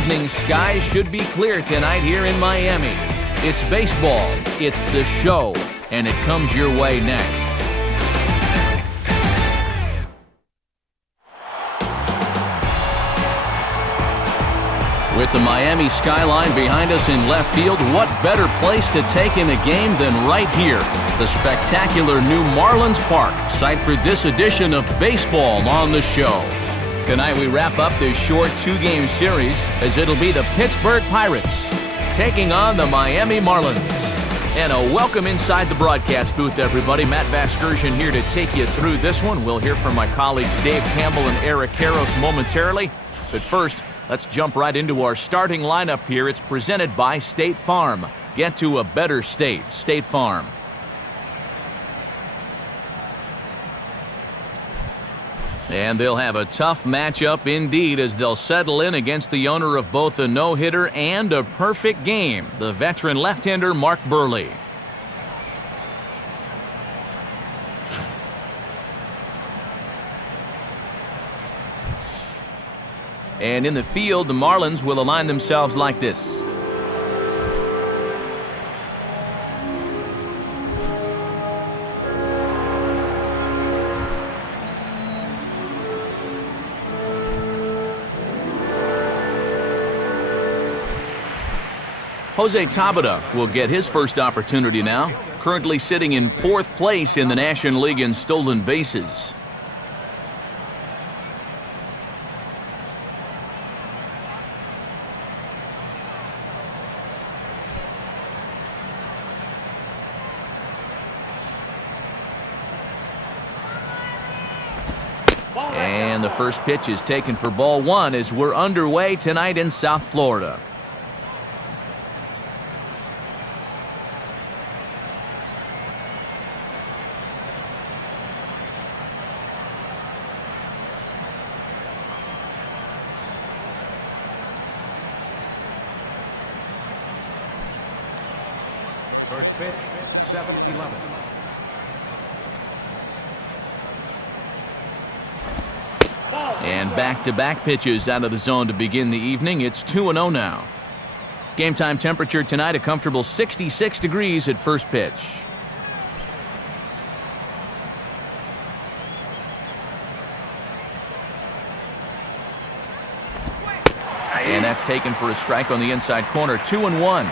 evening skies should be clear tonight here in Miami. It's baseball, it's the show, and it comes your way next. With the Miami skyline behind us in left field, what better place to take in a game than right here? The spectacular new Marlins Park, site for this edition of Baseball on the Show. Tonight we wrap up this short two-game series as it'll be the Pittsburgh Pirates taking on the Miami Marlins. And a welcome inside the broadcast booth, everybody. Matt Vasgersian here to take you through this one. We'll hear from my colleagues Dave Campbell and Eric Karros momentarily. But first, let's jump right into our starting lineup here. It's presented by State Farm. Get to a better state. State Farm. And they'll have a tough matchup indeed as they'll settle in against the owner of both a no-hitter and a perfect game, the veteran left-hander Mark Buehrle. And in the field, the Marlins will align themselves like this. Jose Tabata will get his first opportunity now, currently sitting in 4th place in the National League in stolen bases. And the first pitch is taken for ball 1 as we're underway tonight in South Florida. First pitch, 7-11. And back-to-back pitches out of the zone to begin the evening. It's 2-0 now. Game time temperature tonight, a comfortable 66 degrees at first pitch. And that's taken for a strike on the inside corner. 2-1.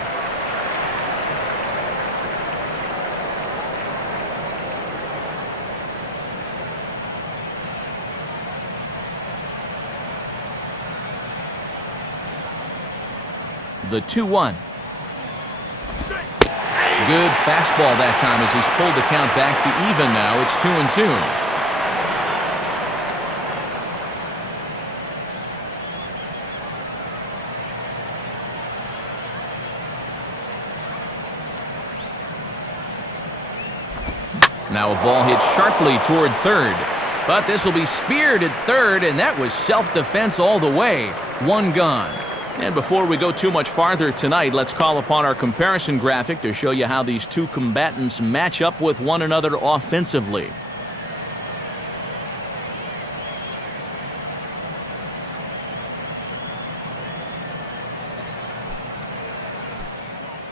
The 2-1. Good fastball that time as he's pulled the count back to even now. It's 2-2. Now a ball hit sharply toward third. But this will be speared at third, and that was self-defense all the way. One gone. And before we go too much farther tonight, let's call upon our comparison graphic to show you how these two combatants match up with one another offensively.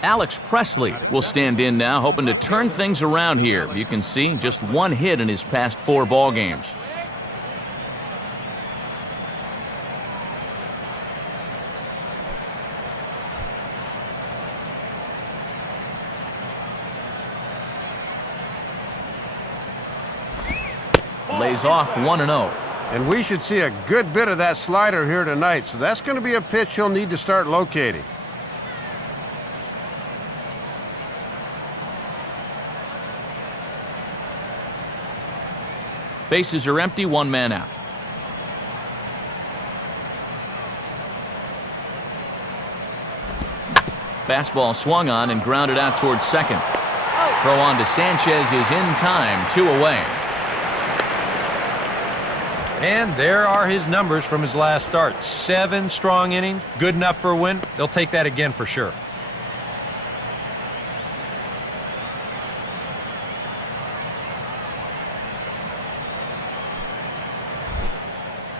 Alex Presley will stand in now, hoping to turn things around here. You can see just one hit in his past 4 ball games. Lays off 1-0. And we should see a good bit of that slider here tonight, so that's going to be a pitch he'll need to start locating. Bases are empty, 1 man out. Fastball swung on and grounded out towards second. Throw on to Sanchez is in time, 2 away. And there are his numbers from his last start. 7 strong innings, good enough for a win. They'll take that again for sure.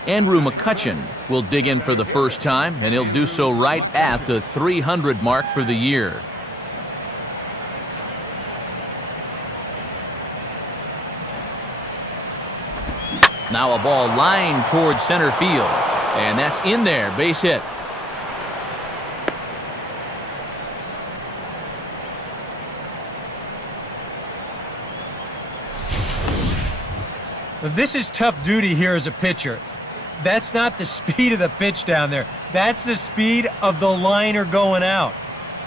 Andrew McCutcheon will dig in for the first time, and he'll do so right at the 300 mark for the year. Now a ball lined towards center field, and that's in there, base hit. This is tough duty here as a pitcher. That's not the speed of the pitch down there. That's the speed of the liner going out.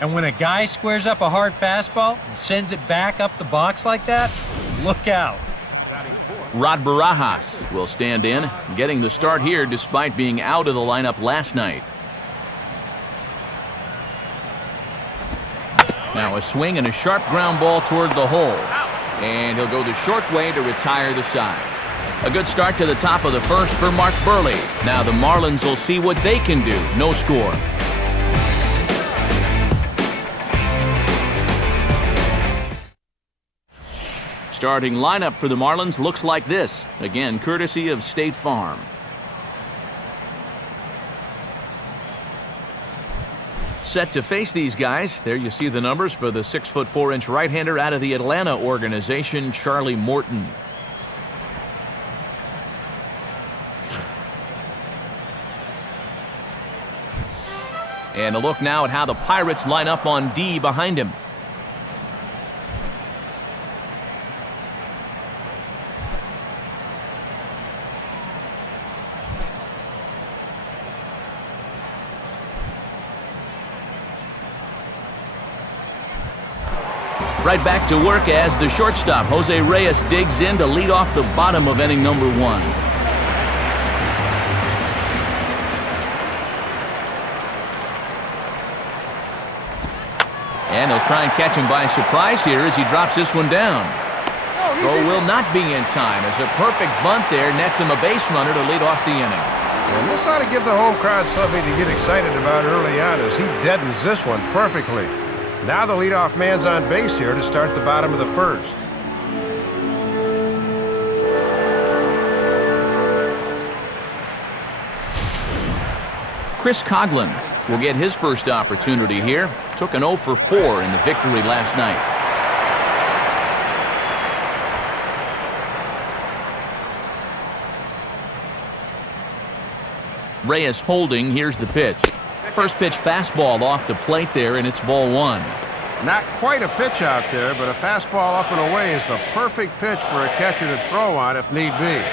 And when a guy squares up a hard fastball and sends it back up the box like that, look out. Rod Barajas will stand in, getting the start here despite being out of the lineup last night. Now a swing and a sharp ground ball toward the hole. And he'll go the short way to retire the side. A good start to the top of the first for Mark Burley. Now the Marlins will see what they can do. No score. Starting lineup for the Marlins looks like this. Again, courtesy of State Farm. Set to face these guys. There you see the numbers for the 6'4" right-hander out of the Atlanta organization, Charlie Morton. And a look now at how the Pirates line up on D behind him. Right back to work as the shortstop, Jose Reyes, digs in to lead off the bottom of inning number 1. And he'll try and catch him by surprise here as he drops this one down. Throw will not be in time as a perfect bunt there nets him a base runner to lead off the inning. And this ought to give the home crowd something to get excited about early on as he deadens this one perfectly. Now the leadoff man's on base here to start the bottom of the first. Chris Coghlan will get his first opportunity here. Took an 0 for 4 in the victory last night. Reyes holding. Here's the pitch. First pitch fastball off the plate there, and it's ball 1. Not quite a pitch out there, but a fastball up and away is the perfect pitch for a catcher to throw on if need be.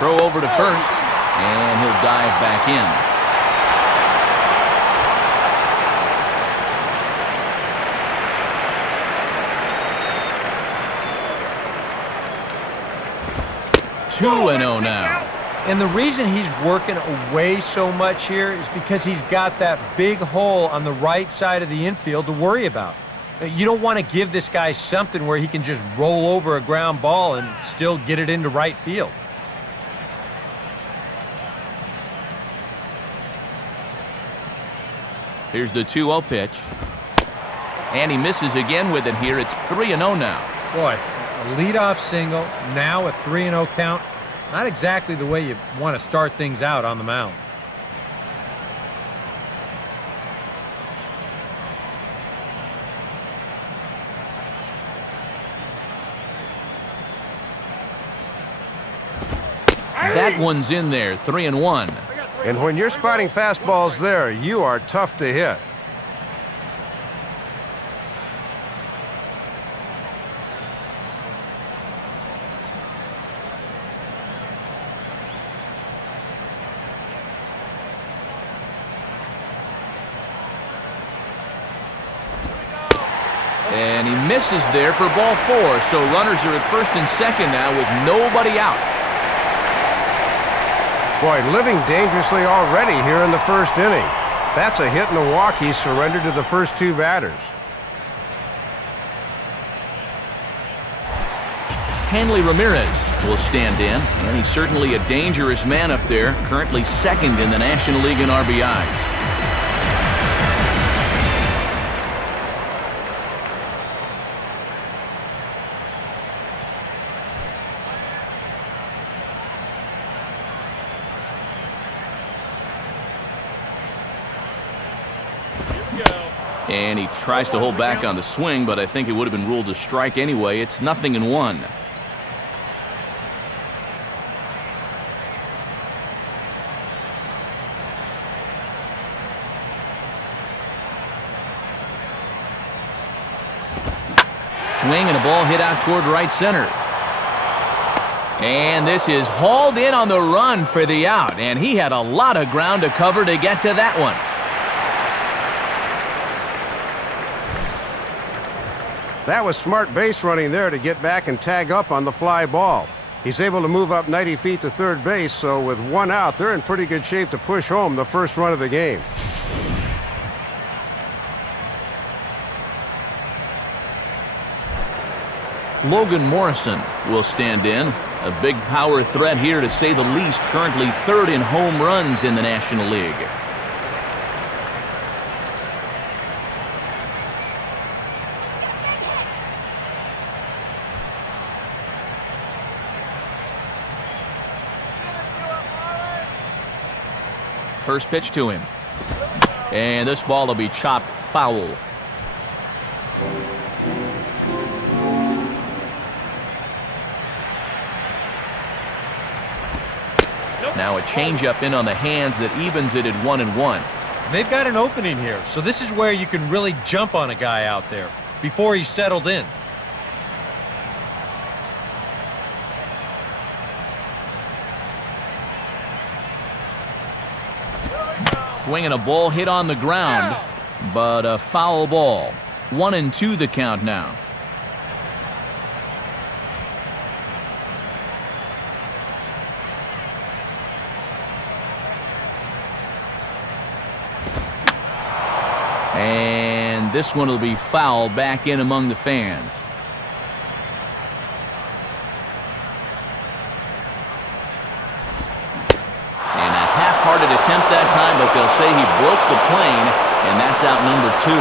Throw over to first, and he'll dive back in. Two and 0 now. And the reason he's working away so much here is because he's got that big hole on the right side of the infield to worry about. You don't want to give this guy something where he can just roll over a ground ball and still get it into right field. Here's the 2-0 pitch. And he misses again with it here. It's 3-0 now. Boy, a leadoff single, now a 3-0 count. Not exactly the way you want to start things out on the mound. That one's in there, 3-1. And when you're spotting fastballs there, you are tough to hit. And he misses there for ball 4. So runners are at first and second now with nobody out. Boy, living dangerously already here in the first inning. That's a hit and a walk. He surrendered to the first 2 batters. Hanley Ramirez will stand in, and he's certainly a dangerous man up there, currently second in the National League in RBIs. And he tries to hold back on the swing, but I think it would have been ruled a strike anyway. It's 0-1. Swing and a ball hit out toward right center. And this is hauled in on the run for the out, and he had a lot of ground to cover to get to that one. That was smart base running there to get back and tag up on the fly ball. He's able to move up 90 feet to third base, so with one out, they're in pretty good shape to push home the first run of the game. Logan Morrison will stand in. A big power threat here, to say the least, currently third in home runs in the National League. First pitch to him. And this ball will be chopped foul. Now a changeup in on the hands that evens it at 1-1. They've got an opening here, so this is where you can really jump on a guy out there before he's settled in. Swinging a ball hit on the ground, but a foul ball. 1-2 the count now. And this one will be foul back in among the fans. And a half-hearted attempt that time, but they'll say he broke the plane, and that's out number 2.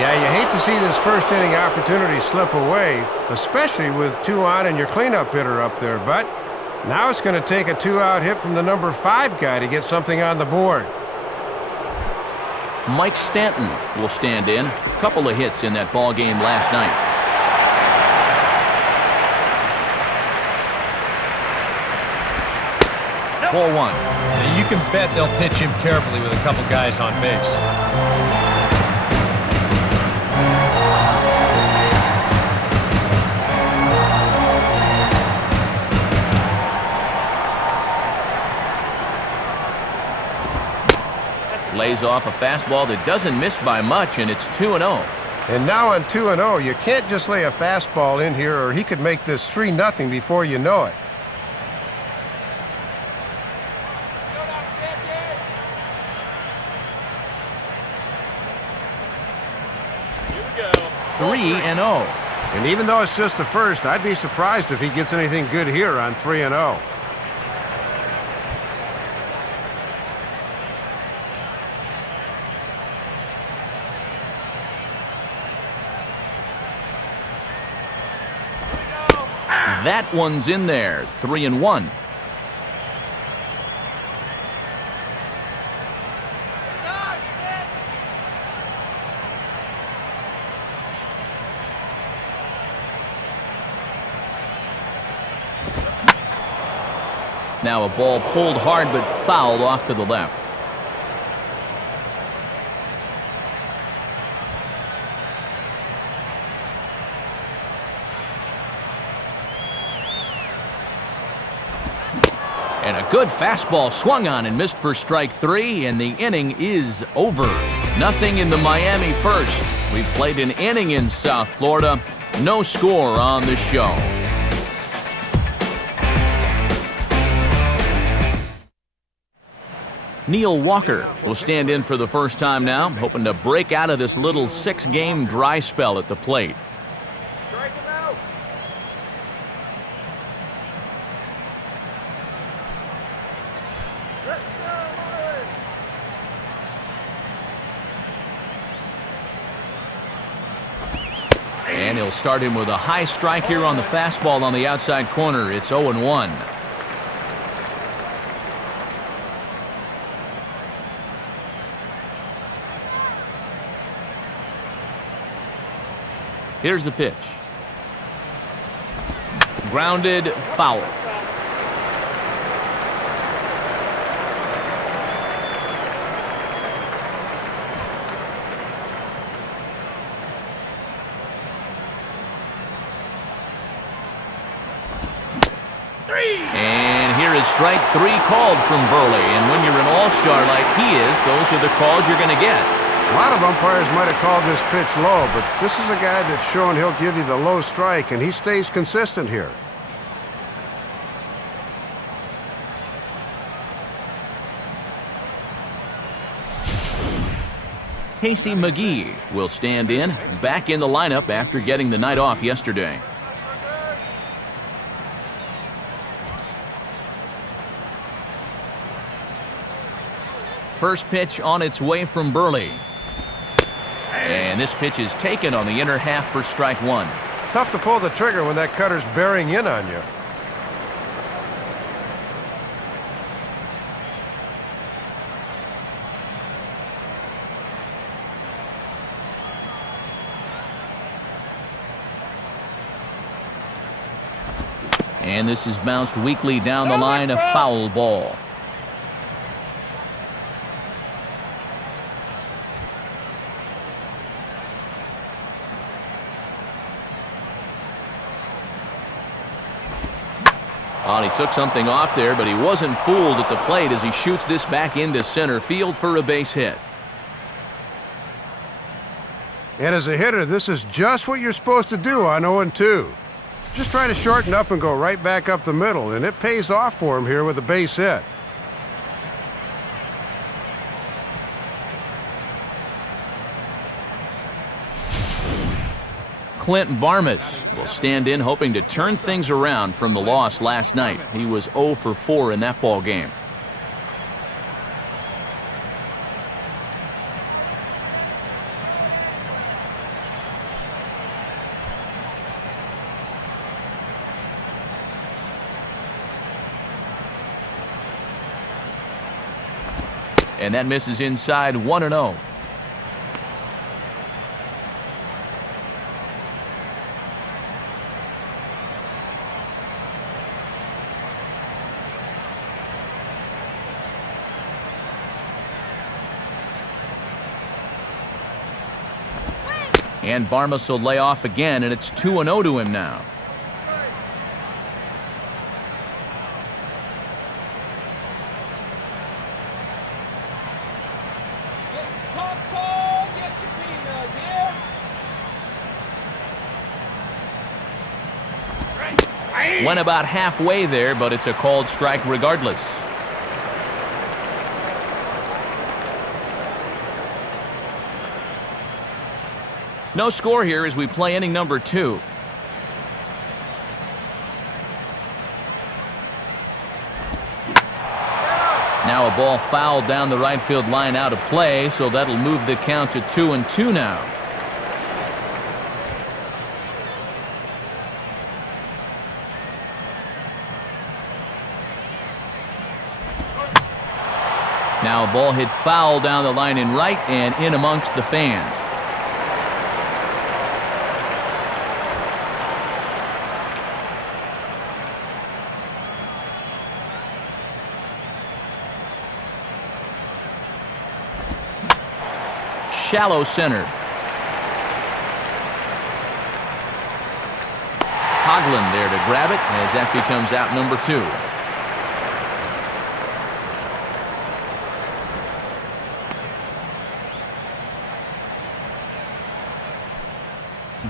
Yeah, you hate to see this first inning opportunity slip away, especially with 2 on and your cleanup hitter up there, but now it's going to take a 2-out hit from the number 5 guy to get something on the board. Mike Stanton will stand in. A couple of hits in that ball game last night. Ball 1. Now you can bet they'll pitch him carefully with a couple guys on base. Lays off a fastball that doesn't miss by much, and it's 2-0. And now on 2-0, you can't just lay a fastball in here, or he could make this 3-0 before you know it. Here we go. 3-0. And even though it's just the first, I'd be surprised if he gets anything good here on 3-0. That one's in there. 3-1. Now a ball pulled hard but fouled off to the left. And a good fastball swung on and missed for strike 3, and the inning is over. Nothing in the Miami first. We've played an inning in South Florida. No score on the show. Neil Walker will stand in for the first time now, hoping to break out of this little 6-game dry spell at the plate. And he'll start him with a high strike here on the fastball on the outside corner. It's 0-1. Here's the pitch. Grounded, foul. And here is strike 3 called from Burley. And when you're an all-star like he is, those are the calls you're going to get. A lot of umpires might have called this pitch low, but this is a guy that's shown he'll give you the low strike, and he stays consistent here. Casey McGee will stand in, back in the lineup after getting the night off yesterday. First pitch on its way from Burley. And this pitch is taken on the inner half for strike 1. Tough to pull the trigger when that cutter's bearing in on you. And this is bounced weakly down the line, a foul ball. Well, he took something off there, but he wasn't fooled at the plate as he shoots this back into center field for a base hit. And as a hitter, this is just what you're supposed to do on 0-2. Just try to shorten up and go right back up the middle, and it pays off for him here with a base hit. Clint Barmas will stand in hoping to turn things around from the loss last night. He was 0 for 4 in that ball game. And that misses inside 1-0. And Barmas will lay off again, and it's 2-0 to him now. Went about halfway there, but it's a called strike regardless. No score here as we play inning number 2. Now a ball fouled down the right field line out of play, so that'll move the count to 2-2 now. Now a ball hit foul down the line in right and in amongst the fans. Shallow center. Hoagland there to grab it as that becomes out number 2.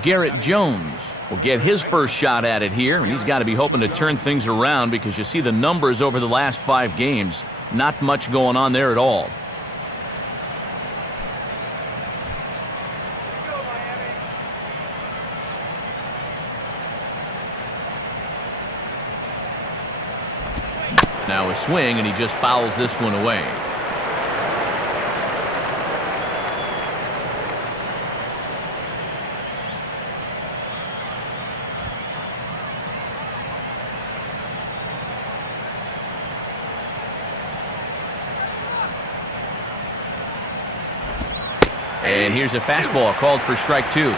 Garrett Jones will get his first shot at it here, and he's got to be hoping to turn things around because you see the numbers over the last 5 games. Not much going on there at all. Now a swing, and he just fouls this one away. And here's a fastball called for strike 2.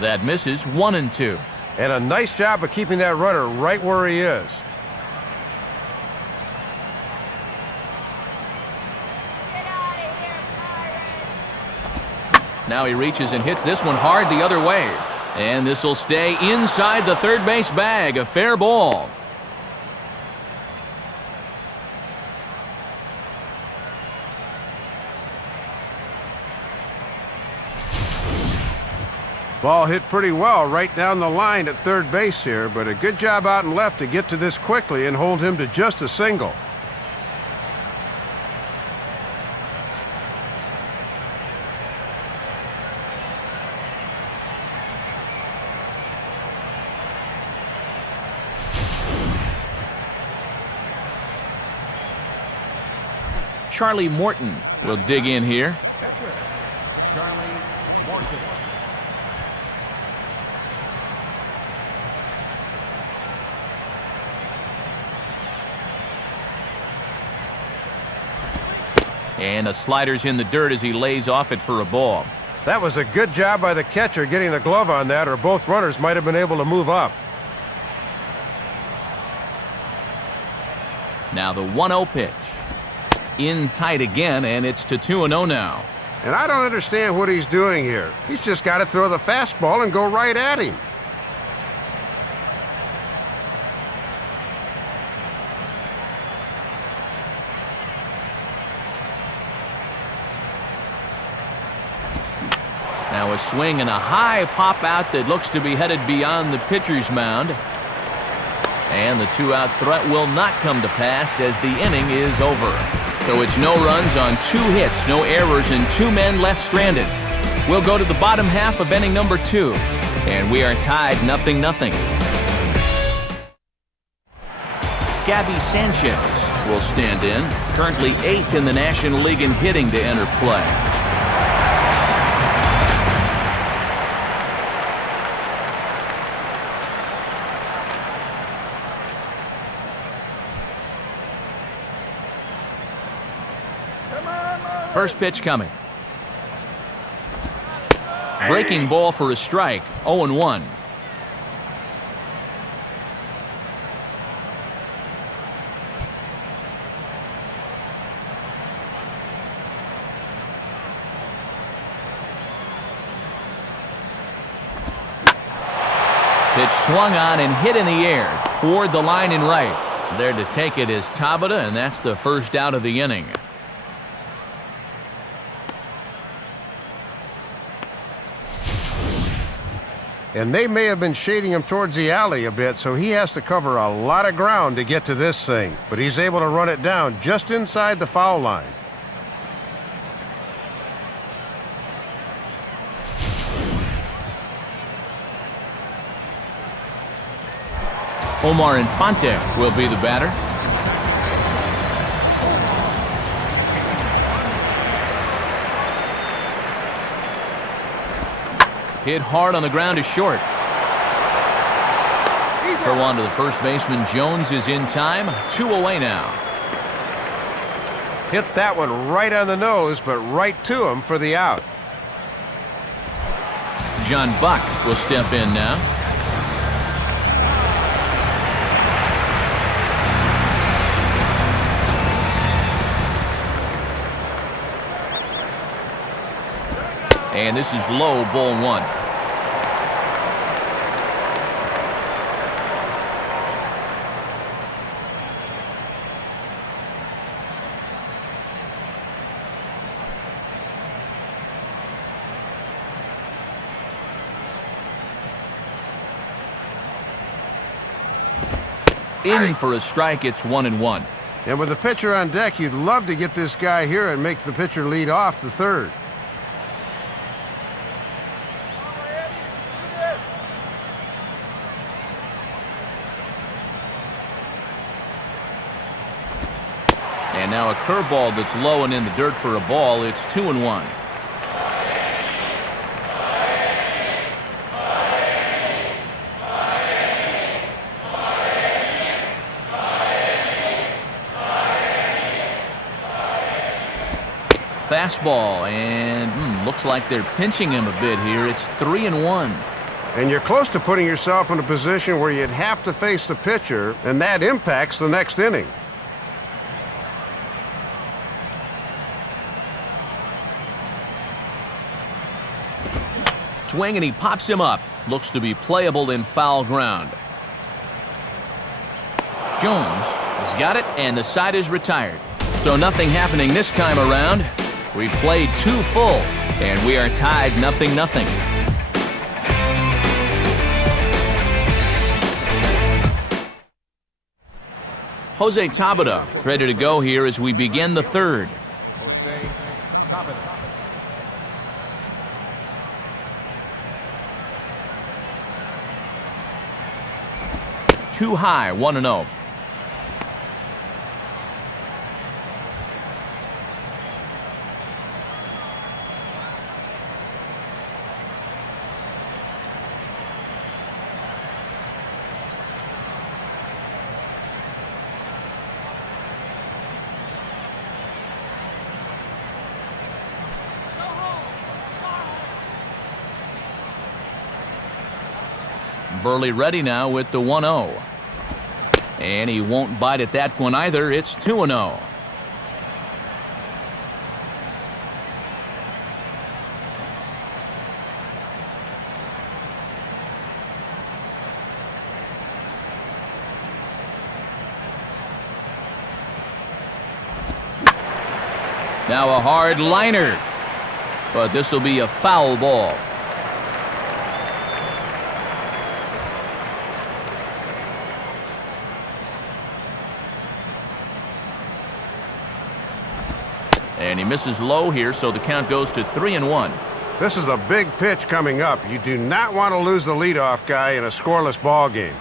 That misses 1-2. And a nice job of keeping that runner right where he is. Now he reaches and hits this one hard the other way. And this will stay inside the third base bag. A fair ball. Ball hit pretty well right down the line at third base here, but a good job out and left to get to this quickly and hold him to just a single. Charlie Morton will dig in here. Charlie Morton. And a slider's in the dirt as he lays off it for a ball. That was a good job by the catcher getting the glove on that, or both runners might have been able to move up. Now the 1-0 pitch. In tight again, and it's to 2-0 now. And I don't understand what he's doing here. He's just got to throw the fastball and go right at him. Now a swing and a high pop out that looks to be headed beyond the pitcher's mound. And the 2-out threat will not come to pass as the inning is over. So it's no runs on 2 hits, no errors, and 2 men left stranded. We'll go to the bottom half of inning number 2, and we are tied 0-0. Gabby Sanchez will stand in, currently 8th in the National League in hitting to enter play. First pitch coming. Breaking ball for a strike, 0-1. Pitch swung on and hit in the air toward the line and right. There to take it is Tabata, and that's the first out of the inning. And they may have been shading him towards the alley a bit, so he has to cover a lot of ground to get to this thing. But he's able to run it down just inside the foul line. Omar Infante will be the batter. Hit hard on the ground is short. Throw on to the first baseman. Jones is in time. 2 away now. Hit that one right on the nose, but right to him for the out. John Buck will step in now. And this is low, ball 1. In for a strike, it's 1-1. And with the pitcher on deck, you'd love to get this guy here and make the pitcher lead off the third. And now a curveball that's low and in the dirt for a ball. It's 2-1. Fastball, and looks like they're pinching him a bit here. It's 3-1. And you're close to putting yourself in a position where you'd have to face the pitcher, and that impacts the next inning. Swing, and he pops him up. Looks to be playable in foul ground. Jones has got it, and the side is retired. So nothing happening this time around. We played 2 full, and we are tied 0-0. Jose Tabata is ready to go here as we begin the third. Jose Tabata. Too high, 1-0. Burley ready now with the 1-0. And he won't bite at that one either. It's 2-0. Now a hard liner. But this will be a foul ball. And he misses low here, so the count goes to 3-1. This is a big pitch coming up. You do not want to lose the leadoff guy in a scoreless ball game.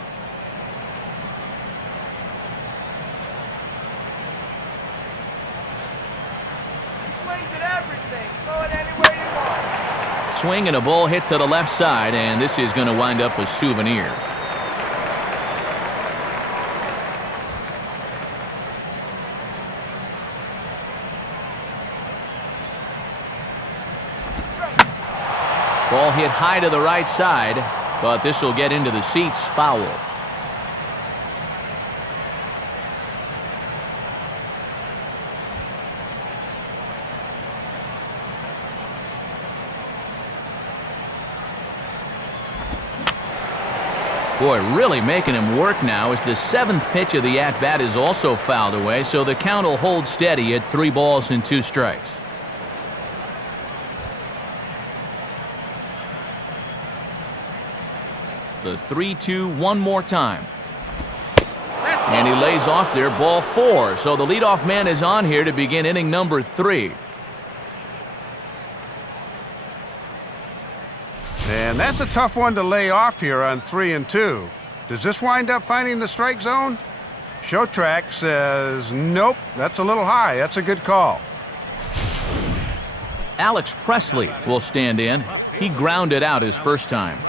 Swing and a ball hit to the left side, and this is going to wind up a souvenir. Ball hit high to the right side, but this will get into the seats, foul. Boy, really making him work now as the 7th pitch of the at-bat is also fouled away, so the count will hold steady at 3 balls and 2 strikes. The 3-2 one more time. And he lays off there, ball 4. So the leadoff man is on here to begin inning number 3. And that's a tough one to lay off here on 3-2. Does this wind up finding the strike zone? Show track says nope, that's a little high. That's a good call. Alex Presley will stand in. He grounded out his first time.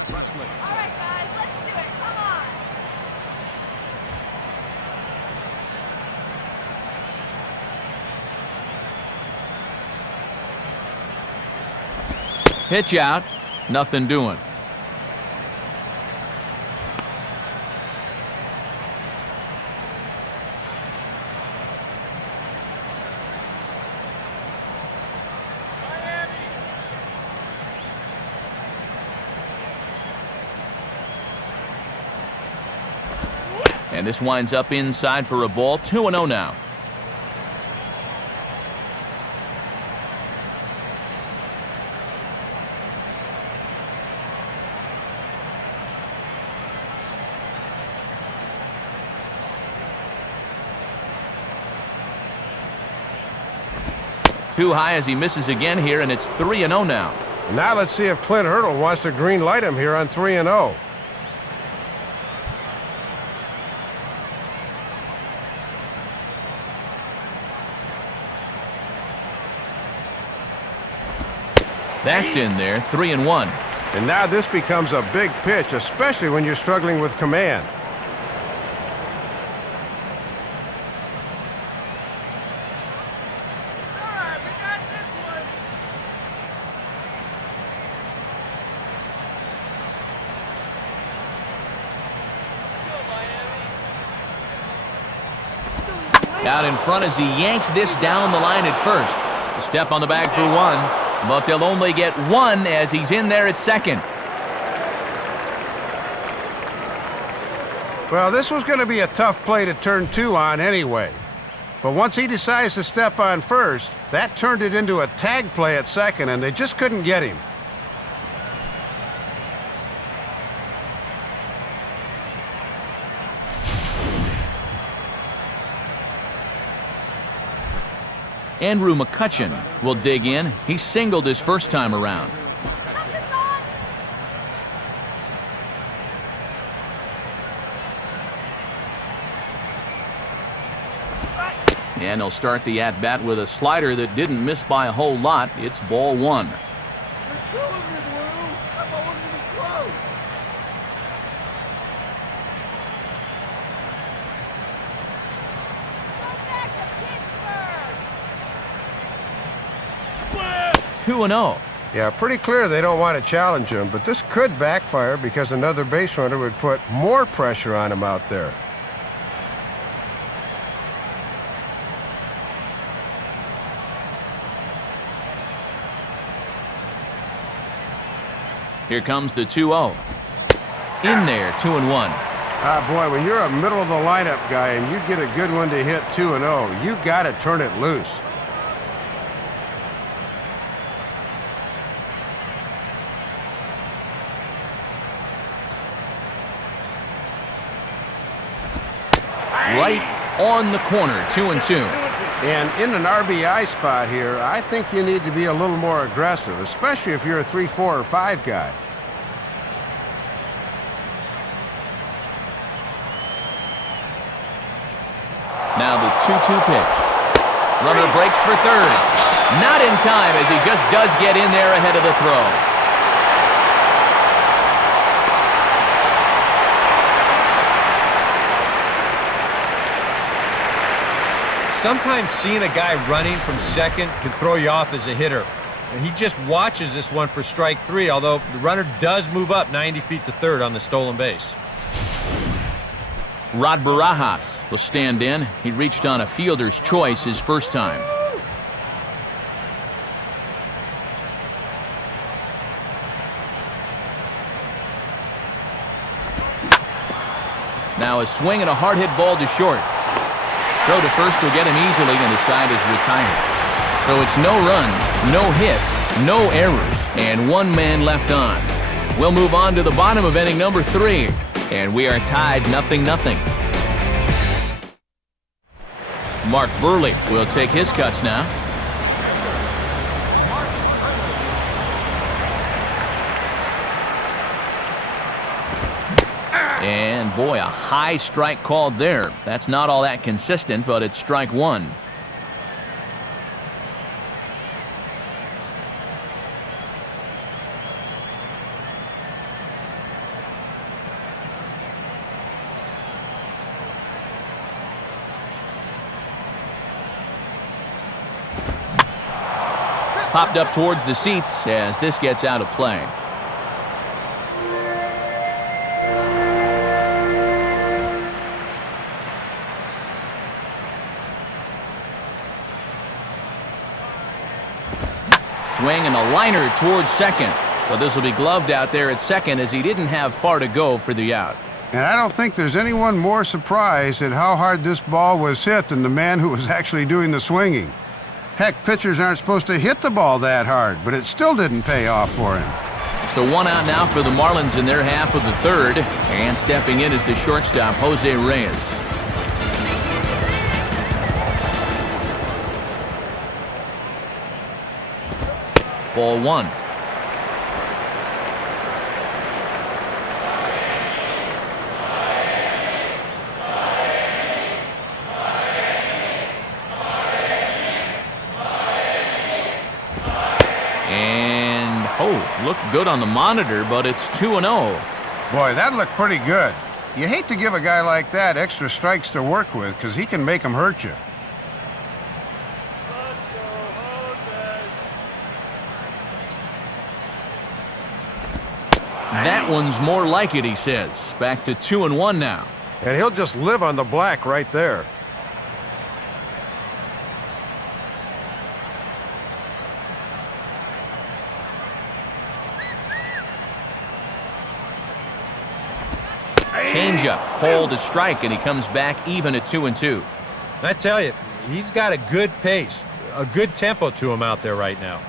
Pitch out, nothing doing. And this winds up inside for a ball, 2-0 now. Too high as he misses again here, and it's 3-0 now. Now let's see if Clint Hurdle wants to green light him here on 3-0. That's in there, 3-1. And now this becomes a big pitch, especially when you're struggling with command. Out in front as he yanks this down the line at first. A step on the bag for one, but they'll only get one as he's in there at second. Well, this was going to be a tough play to turn two on anyway. But once he decides to step on first, that turned it into a tag play at second, and they just couldn't get him. Andrew McCutcheon will dig in. He singled his first time around. And he'll start the at-bat with a slider that didn't miss by a whole lot. It's ball one. Two and 0. Yeah, pretty clear they don't want to challenge him, but this could backfire because another base runner would put more pressure on him out there. Here comes the 2-0. In there, 2-1. Ah, boy, when you're a middle of the lineup guy and you get a good one to hit 2-0, you got to turn it loose. Right on the corner, 2-2. And in an RBI spot here, I think you need to be a little more aggressive, especially if you're a 3, 4, or 5 guy. Now the 2-2 pitch. Runner breaks for third. Not in time as he just does get in there ahead of the throw. Sometimes seeing a guy running from second can throw you off as a hitter. And he just watches this one for strike three, although the runner does move up 90 feet to third on the stolen base. Rod Barajas will stand in. He reached on a fielder's choice his first time. Now a swing and a hard hit ball to short. Throw to first will get him easily, and the side is retired. So it's no runs, no hits, no errors, and one man left on. We'll move on to the bottom of inning number 3, and we are tied 0-0. Mark Burley will take his cuts now. And boy, a high strike called there. That's not all that consistent, but it's strike one. Popped up towards the seats as this gets out of play. Swing and a liner towards second. But this will be gloved out there at second as he didn't have far to go for the out. And I don't think there's anyone more surprised at how hard this ball was hit than the man who was actually doing the swinging. Heck, pitchers aren't supposed to hit the ball that hard, but it still didn't pay off for him. So one out now for the Marlins in their half of the third. And stepping in is the shortstop, Jose Reyes. Ball one. And, oh, looked good on the monitor, but it's 2-0. Boy, that looked pretty good. You hate to give a guy like that extra strikes to work with because he can make them hurt you. That one's more like it, he says. Back to 2-1 now. And he'll just live on the black right there. Changeup, called a strike, and he comes back even at 2-2. I tell you, he's got a good pace, a good tempo to him out there right now.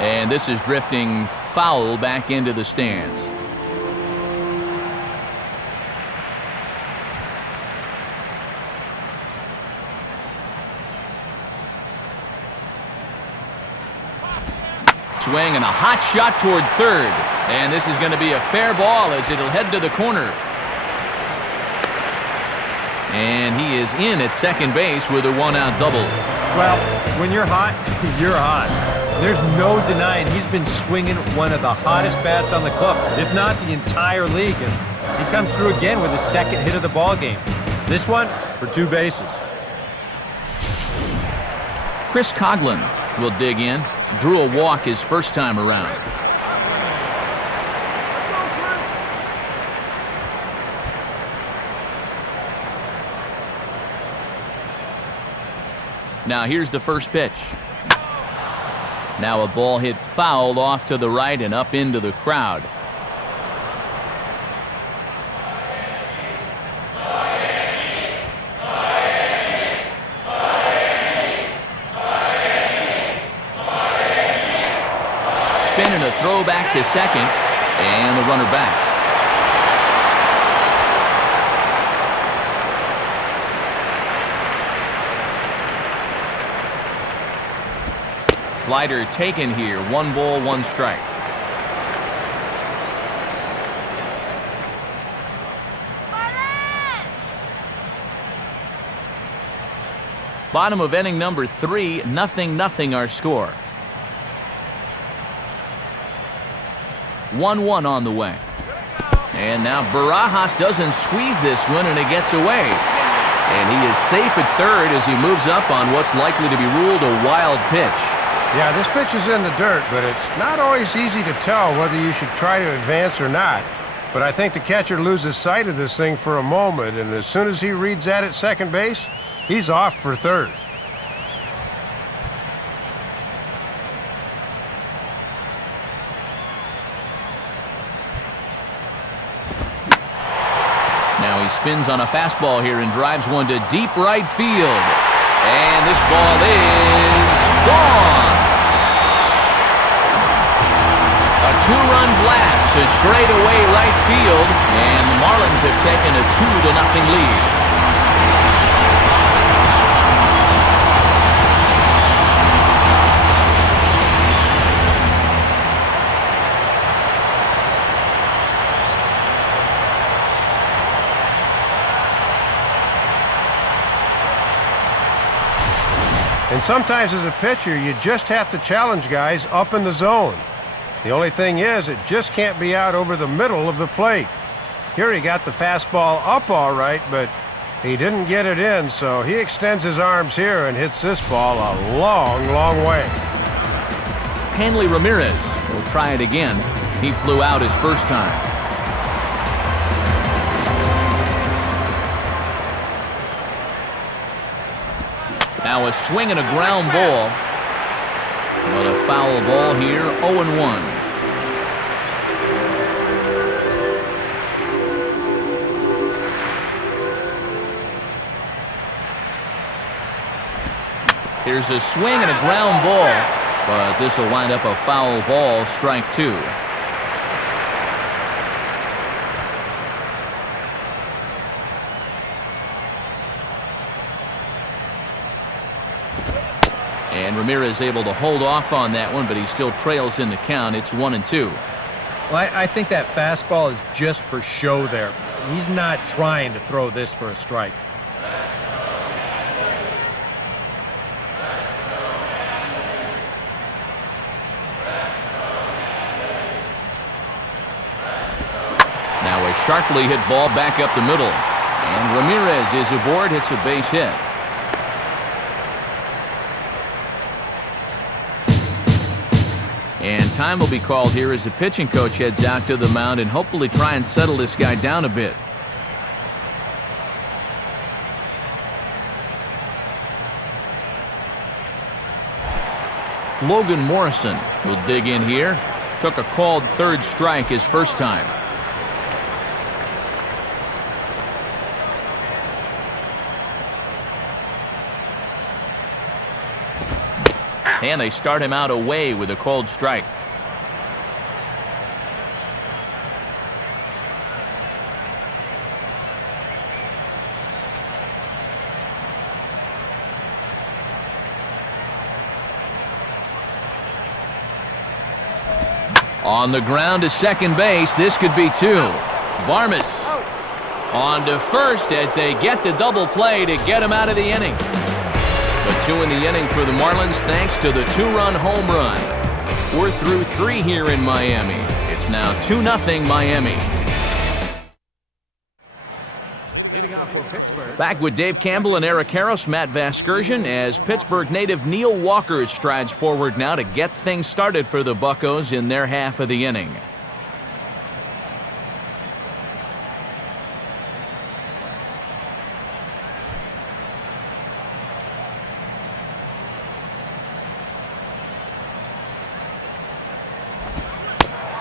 And this is drifting foul back into the stands. Swing and a hot shot toward third. And this is going to be a fair ball as it'll head to the corner. And he is in at second base with a one-out double. Well, when you're hot, you're hot. There's no denying he's been swinging one of the hottest bats on the club, if not the entire league. And he comes through again with his second hit of the ball game. This one for 2 bases. Chris Coughlin will dig in. Drew a walk his first time around. Now here's the first pitch. Now a ball hit foul off to the right and up into the crowd. Spin and a throw back to second, and the runner back. Slider taken here. 1 ball, 1 strike. Bottom of inning number 3, 0-0 our score. 1-1 on the way. And now Barajas doesn't squeeze this one, and it gets away. And he is safe at third as he moves up on what's likely to be ruled a wild pitch. Yeah, this pitch is in the dirt, but it's not always easy to tell whether you should try to advance or not. But I think the catcher loses sight of this thing for a moment, and as soon as he reads that at second base, he's off for third. Now he spins on a fastball here and drives one to deep right field. And this ball is gone. A 2-run blast to straightaway right field, and the Marlins have taken a 2-0 lead. And sometimes as a pitcher, you just have to challenge guys up in the zone. The only thing is, it just can't be out over the middle of the plate. Here he got the fastball up all right, but he didn't get it in, so he extends his arms here and hits this ball a long, long way. Hanley Ramirez will try it again. He flew out his first time. Now a swing and a ground ball. But a foul ball here, 0-1. Here's a swing and a ground ball, but this will wind up a foul ball, strike 2. And Ramirez able to hold off on that one, but he still trails in the count. It's 1-2. Well, I think that fastball is just for show there. He's not trying to throw this for a strike. Now a sharply hit ball back up the middle. And Ramirez is aboard, hits a base hit. And time will be called here as the pitching coach heads out to the mound and hopefully try and settle this guy down a bit. Logan Morrison will dig in here. Took a called third strike his first time. And they start him out away with a called strike. On the ground to second base, this could be two. Barmes on to first as they get the double play to get him out of the inning. The 2 in the inning for the Marlins thanks to the 2-run home run. We're through 3 here in Miami. It's now 2-0 Miami. Leading off for Pittsburgh. Back with Dave Campbell and Eric Harris, Matt Vasgersian, as Pittsburgh native Neil Walker strides forward now to get things started for the Buccos in their half of the inning.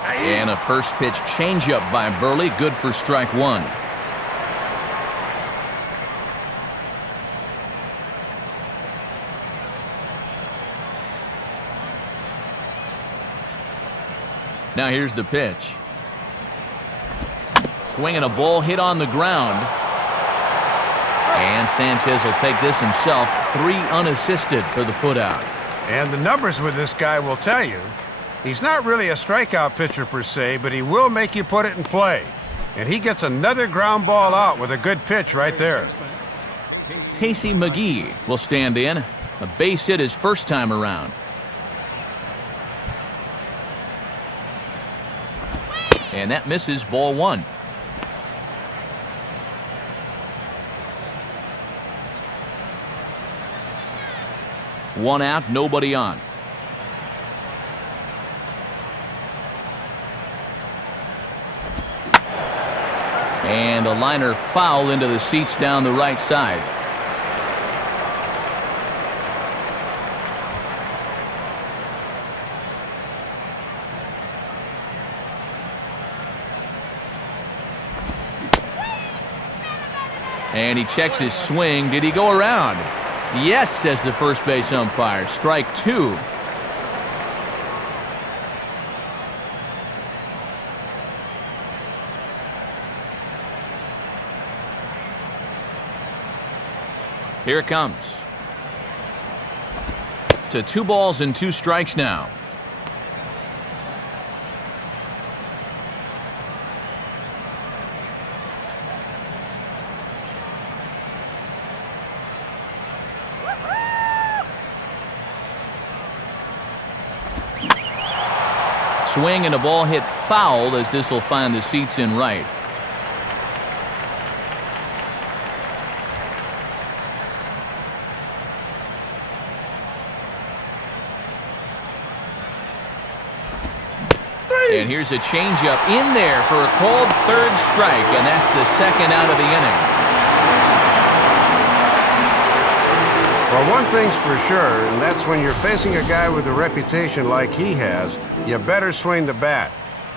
And a first pitch changeup by Burley, good for strike 1. Now here's the pitch. Swinging a ball hit on the ground. And Sanchez will take this himself. 3 unassisted for the putout. And the numbers with this guy will tell you, he's not really a strikeout pitcher per se, but he will make you put it in play. And he gets another ground ball out with a good pitch right there. Casey McGee will stand in. A base hit his first time around. And that misses, ball 1. One out, nobody on. And a liner foul into the seats down the right side. And he checks his swing. Did he go around? Yes, says the first base umpire. Strike 2. Here it comes. To 2 balls and 2 strikes now. Swing and a ball hit foul as this will find the seats in right. And here's a changeup in there for a called third strike, and that's the second out of the inning. Well, one thing's for sure, and that's when you're facing a guy with a reputation like he has, you better swing the bat.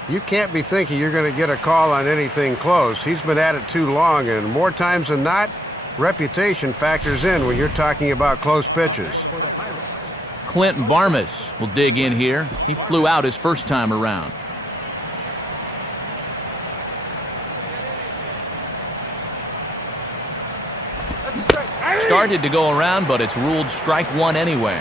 You can't be thinking you're going to get a call on anything close. He's been at it too long, and more times than not, reputation factors in when you're talking about close pitches. Clinton Barmes will dig in here. He flew out his first time around. Started to go around, but it's ruled strike 1 anyway.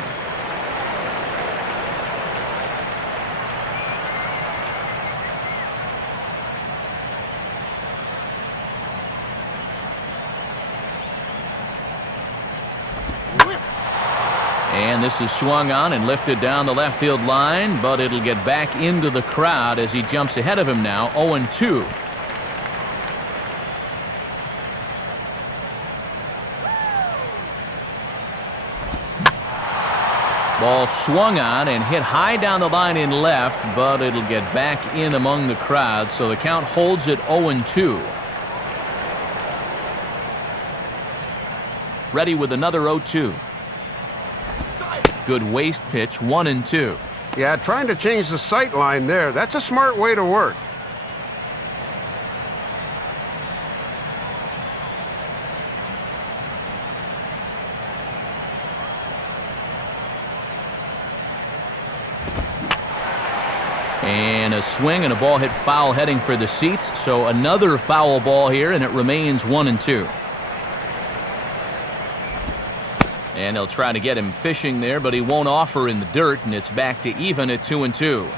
And this is swung on and lifted down the left field line, but it'll get back into the crowd as he jumps ahead of him now, 0-2. Ball swung on and hit high down the line in left, but it'll get back in among the crowd, so the count holds at 0-2. Ready with another 0-2. Good waste pitch, 1-2. Yeah, trying to change the sight line there. That's a smart way to work. And a swing and a ball hit foul heading for the seats. So another foul ball here, and it remains 1-2. And they'll try to get him fishing there, but he won't offer in the dirt, and it's back to even at 2-2.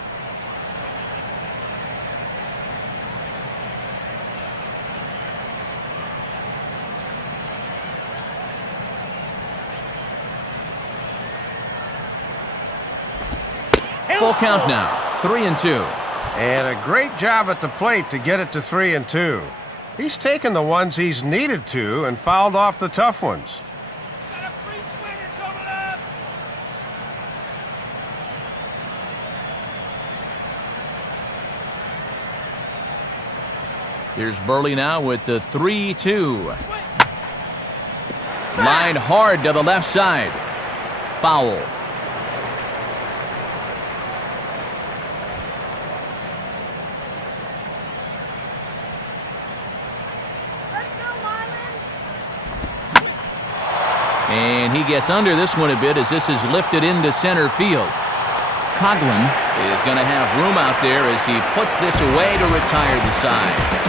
Full count now, 3-2. And a great job at the plate to get it to 3-2. He's taken the ones he's needed to and fouled off the tough ones. Here's Burley now with the 3-2. Line hard to the left side. Foul. And he gets under this one a bit as this is lifted into center field. Coughlin is going to have room out there as he puts this away to retire the side.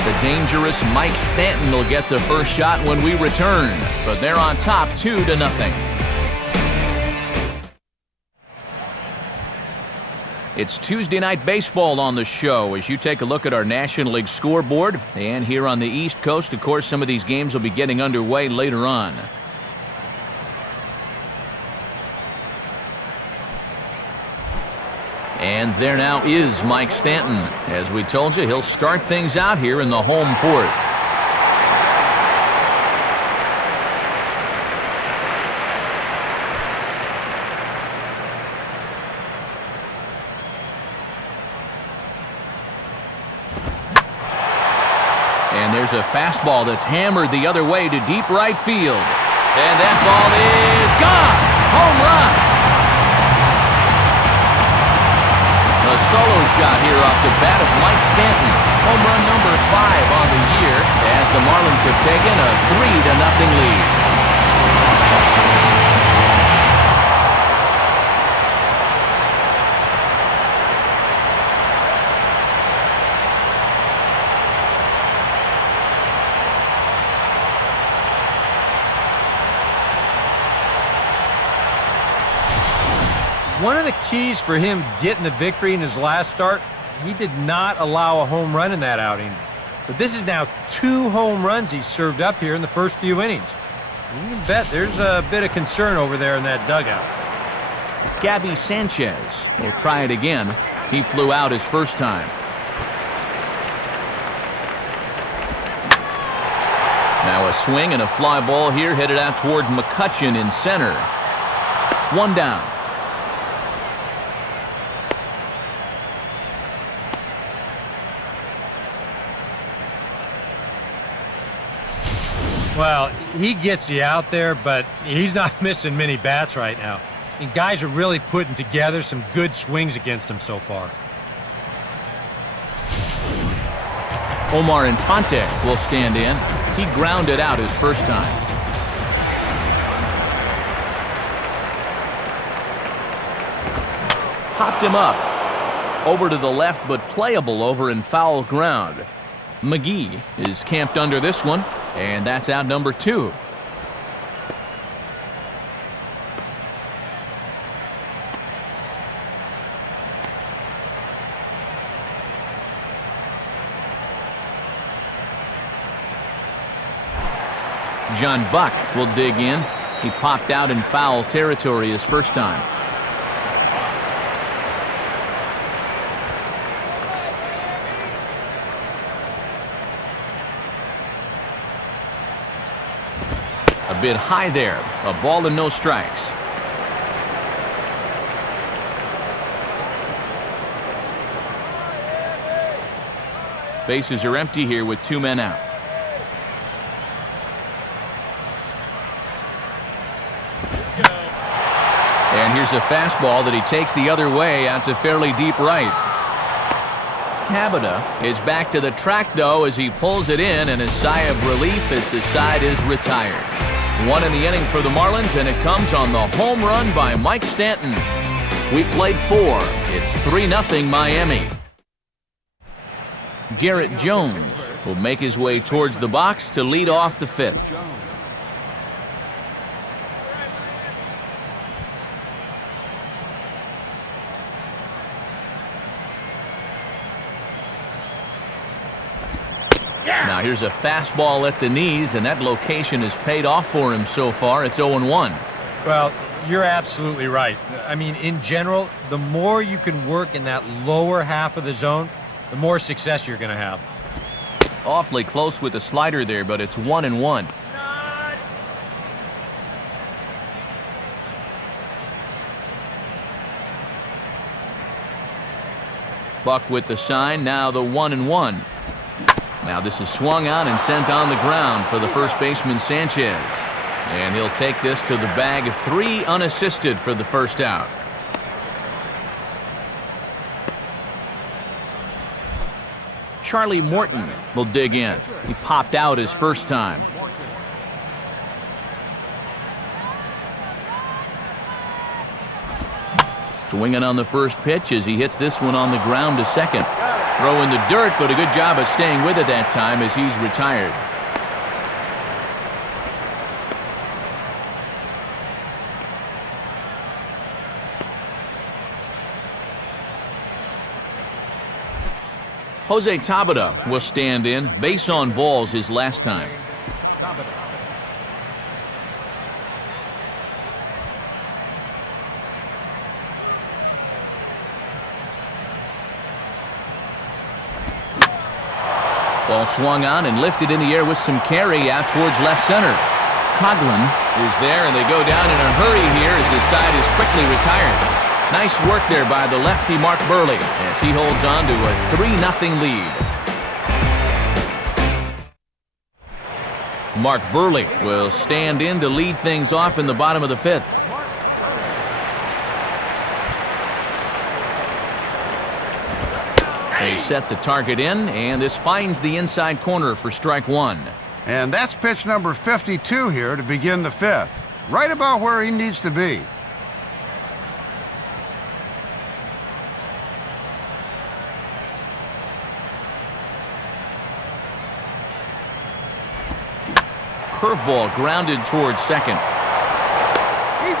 The dangerous Mike Stanton will get the first shot when we return, but they're on top 2-0. It's Tuesday Night Baseball on the show as you take a look at our National League scoreboard. And here on the East Coast, of course, some of these games will be getting underway later on. And there now is Mike Stanton. As we told you, he'll start things out here in the home fourth. And there's a fastball that's hammered the other way to deep right field. And that ball is gone! Home run! A solo shot here off the bat of Mike Stanton. Home run number 5 on the year as the Marlins have taken a 3-0 lead. One of the keys for him getting the victory in his last start, he did not allow a home run in that outing. But this is now 2 home runs he's served up here in the first few innings. You can bet there's a bit of concern over there in that dugout. Gabby Sanchez will try it again. He flew out his first time. Now a swing and a fly ball here headed out toward McCutchen in center. 1 down. Well, he gets you out there, but he's not missing many bats right now. I mean, guys are really putting together some good swings against him so far. Omar Infante will stand in. He grounded out his first time. Popped him up. Over to the left, but playable over in foul ground. McGee is camped under this one. And that's out number 2. John Buck will dig in. He popped out in foul territory his first time. A bit high there. A ball and no strikes. Bases are empty here with 2 men out. Here's a fastball that he takes the other way out to fairly deep right. Tabata is back to the track, though, as he pulls it in, and a sigh of relief as the side is retired. One in the inning for the Marlins, and it comes on the home run by Mike Stanton. We played 4. It's 3-0 Miami. Garrett Jones will make his way towards the box to lead off the 5th. Now here's a fastball at the knees, and that location has paid off for him so far. It's 0-1. Well, you're absolutely right. I mean, in general, the more you can work in that lower half of the zone, the more success you're going to have. Awfully close with the slider there, but it's 1-1. Buck with the sign, now the 1-1. Now this is swung on and sent on the ground for the first baseman Sanchez. And he'll take this to the bag. 3 unassisted for the first out. Charlie Morton will dig in. He popped out his first time. Swinging on the first pitch as he hits this one on the ground to second. Throw in the dirt, but a good job of staying with it that time as he's retired. Jose Tabata will stand in. Base on balls his last time. Ball swung on and lifted in the air with some carry out towards left center. Coughlin is there, and they go down in a hurry here as the side is quickly retired. Nice work there by the lefty Mark Burley as he holds on to a 3-0 lead. Mark Burley will stand in to lead things off in the bottom of the 5th. They set the target in, and this finds the inside corner for strike 1. And that's pitch number 52 here to begin the 5th. Right about where he needs to be. Curveball grounded towards second.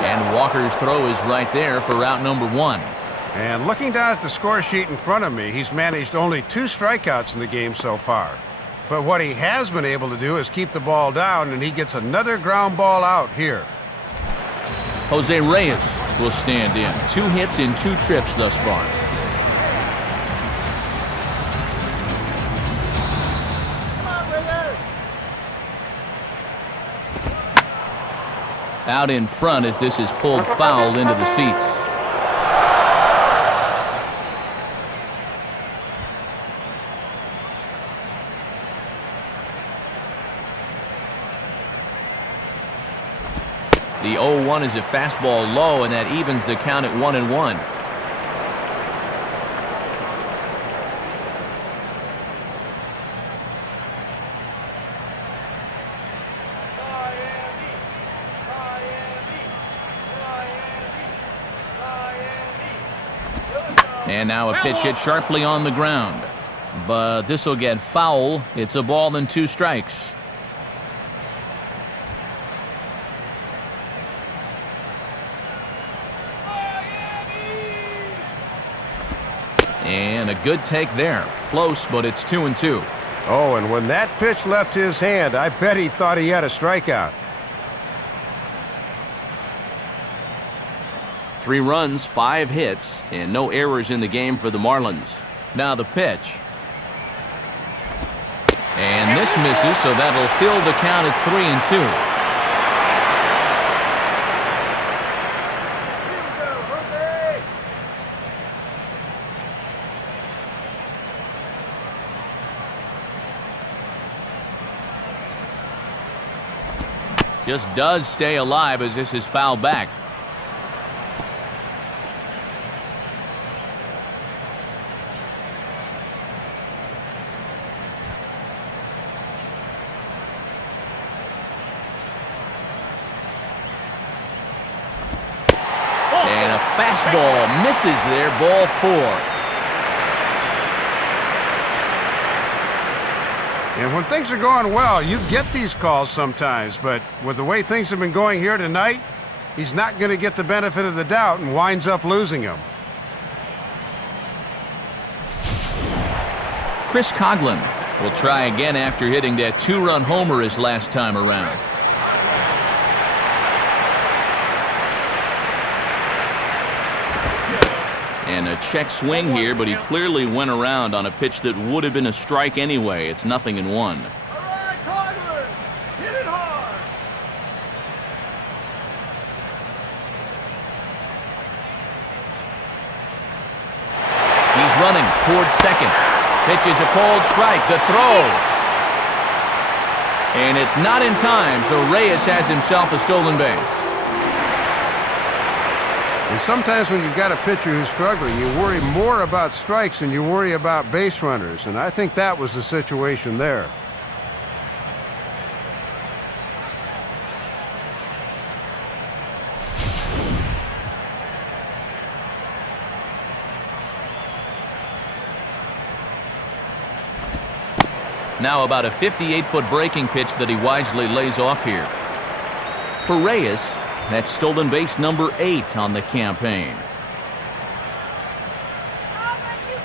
And Walker's throw is right there for out number 1. And looking down at the score sheet in front of me, he's managed only 2 strikeouts in the game so far. But what he has been able to do is keep the ball down, and he gets another ground ball out here. Jose Reyes will stand in. 2 hits in 2 trips thus far. Out in front as this is pulled foul into the seats. The 0-1 is a fastball low, and that evens the count at 1-1. And now a pitch hit sharply on the ground. But this will get foul. It's a ball and 2 strikes. And a good take there. Close, but it's 2-2. Oh, and when that pitch left his hand, I bet he thought he had a strikeout. 3 runs, 5 hits, and no errors in the game for the Marlins. Now the pitch. And this misses, so that'll fill the count at 3-2. Just does stay alive as this is fouled back. Fastball misses there, ball 4. And when things are going well, you get these calls sometimes, but with the way things have been going here tonight, he's not going to get the benefit of the doubt and winds up losing them. Chris Coughlin will try again after hitting that 2-run homer his last time around. And a check swing here, but he clearly went around on a pitch that would have been a strike anyway. It's 0-1. All right, Coughlin, hit it hard. He's running towards second. Pitches a cold strike. The throw. And it's not in time, so Reyes has himself a stolen base. And sometimes when you've got a pitcher who's struggling, you worry more about strikes than you worry about base runners, and I think that was the situation there. Now about a 58-foot breaking pitch that he wisely lays off here. For Reyes, that's stolen base number 8 on the campaign. You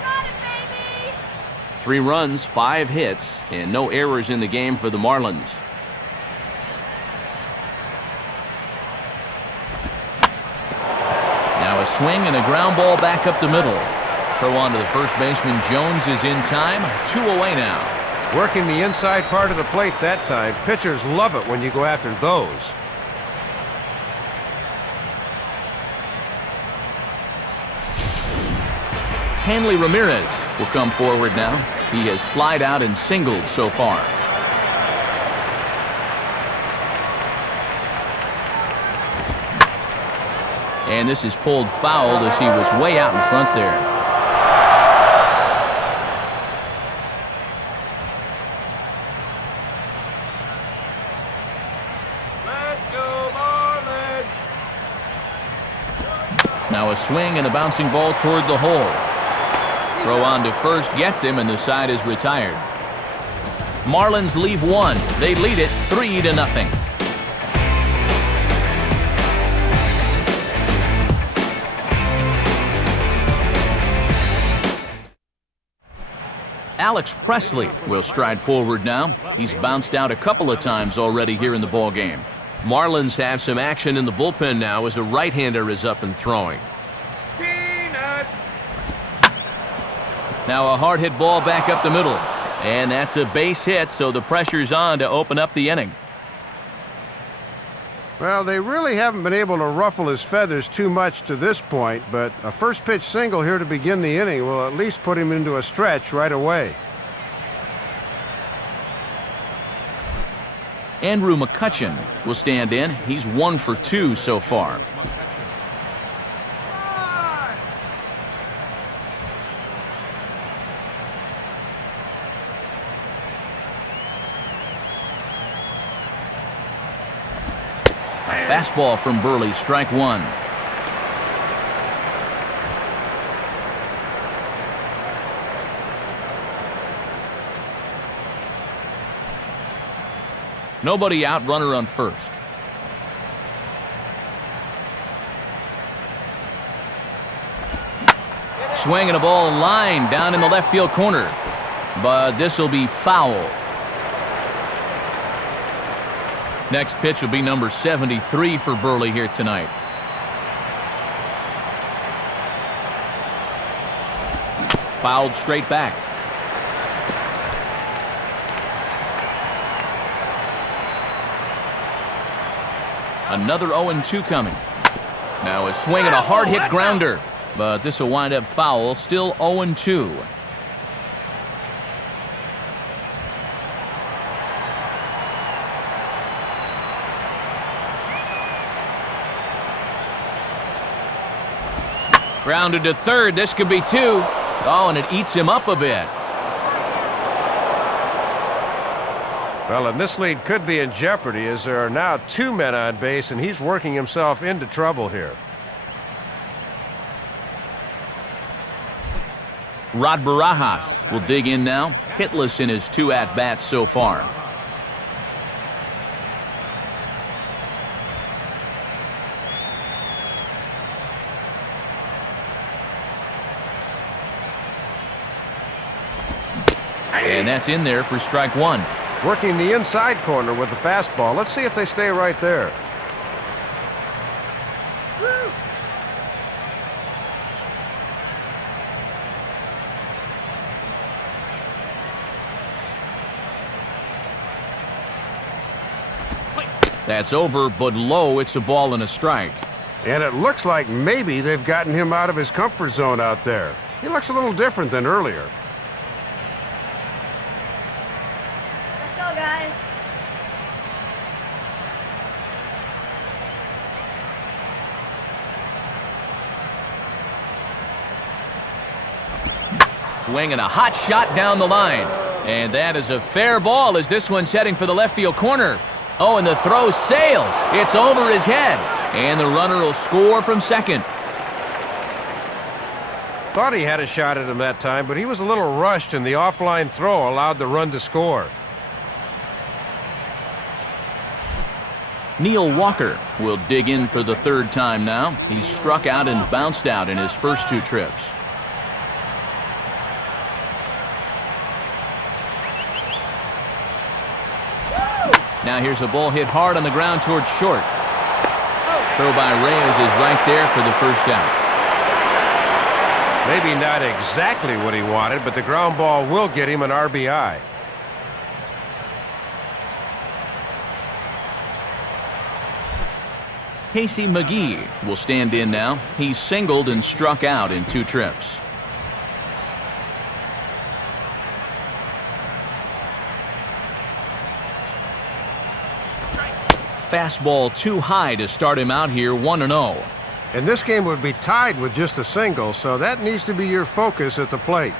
got it, baby. 3 runs, 5 hits, and no errors in the game for the Marlins. Now a swing and a ground ball back up the middle. Throw on to the first baseman. Jones is in time. 2 away now. Working the inside part of the plate that time. Pitchers love it when you go after those. Hanley Ramirez will come forward now. He has flied out and singled so far. And this is pulled foul as he was way out in front there. Let's go, Marlins. Now a swing and a bouncing ball toward the hole. Throw on to first gets him, and the side is retired. Marlins leave 1. They lead it 3-0. Alex Presley will stride forward now. He's bounced out a couple of times already here in the ballgame. Marlins have some action in the bullpen now as a right-hander is up and throwing. Peanut. Now a hard hit ball back up the middle. And that's a base hit, so the pressure's on to open up the inning. Well, they really haven't been able to ruffle his feathers too much to this point, but a first pitch single here to begin the inning will at least put him into a stretch right away. Andrew McCutchen will stand in. He's 1 for 2 so far. Fastball from Burley, strike 1. Nobody out, runner on first. Swinging a ball line down in the left field corner. But this will be foul. Next pitch will be number 73 for Burley here tonight. Fouled straight back. Another 0-2 coming. Now a swing and a hard hit grounder. But this will wind up foul. Still 0-2. Grounded to third. This could be 2. Oh, and it eats him up a bit. Well, and this lead could be in jeopardy as there are now 2 men on base, and he's working himself into trouble here. Rod Barajas will dig in now, hitless in his 2 at-bats so far. And that's in there for strike 1. Working the inside corner with the fastball. Let's see if they stay right there. That's over, but low. It's a ball and a strike. And it looks like maybe they've gotten him out of his comfort zone out there. He looks a little different than earlier. Let's go, guys. Swinging a hot shot down the line. And that is a fair ball as this one's heading for the left field corner. Oh, and the throw sails. It's over his head. And the runner will score from second. Thought he had a shot at him that time, but he was a little rushed, and the offline throw allowed the run to score. Neil Walker will dig in for the 3rd time now. He struck out and bounced out in his first 2 trips. Now here's a ball hit hard on the ground towards short. Throw by Reyes is right there for the first out. Maybe not exactly what he wanted, but the ground ball will get him an RBI. Casey McGee will stand in now. He's singled and struck out in 2 trips. Fastball too high to start him out here, 1-0. And this game would be tied with just a single, so that needs to be your focus at the plate.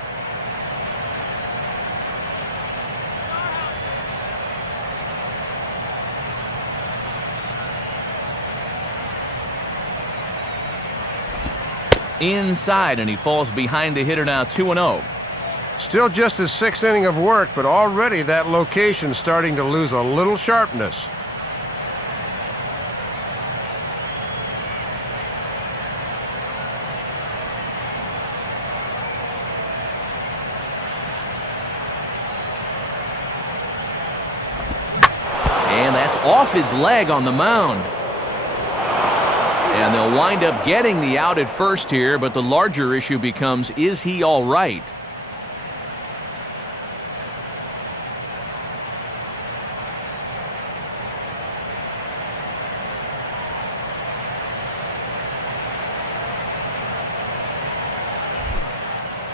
Inside, and he falls behind the hitter now, 2-0. Still just his 6th inning of work, but already that location's starting to lose a little sharpness. Off his leg on the mound. And they'll wind up getting the out at first here, but the larger issue becomes, is he all right?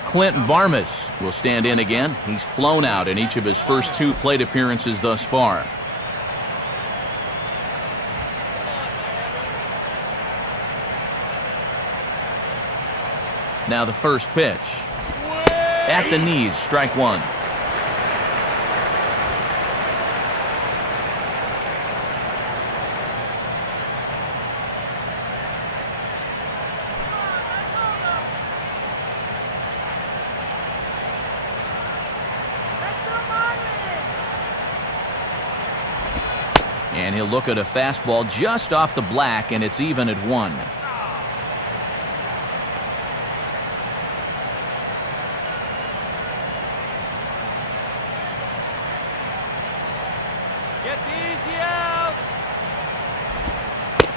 Clint Barmas will stand in again. He's flown out in each of his first 2 plate appearances thus far. Now the first pitch. At the knees, strike 1. And he'll look at a fastball just off the black, and it's even at 1.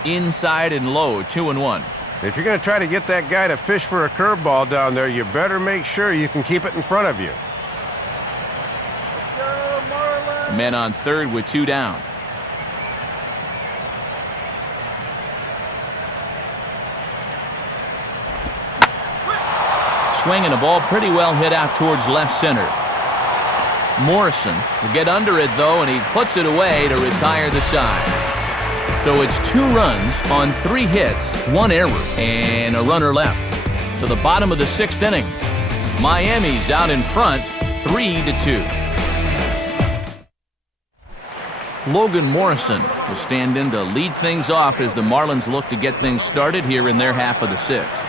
Inside and low, 2-1. If you're going to try to get that guy to fish for a curveball down there, you better make sure you can keep it in front of you. Let's go, Marlins. Men on third with 2 down. Swinging a ball pretty well hit out towards left center. Morrison will get under it, though, and he puts it away to retire the side. So it's 2 runs on 3 hits, 1 error, and a runner left. To the bottom of the 6th inning. Miami's out in front, 3-2. Logan Morrison will stand in to lead things off as the Marlins look to get things started here in their half of the 6th.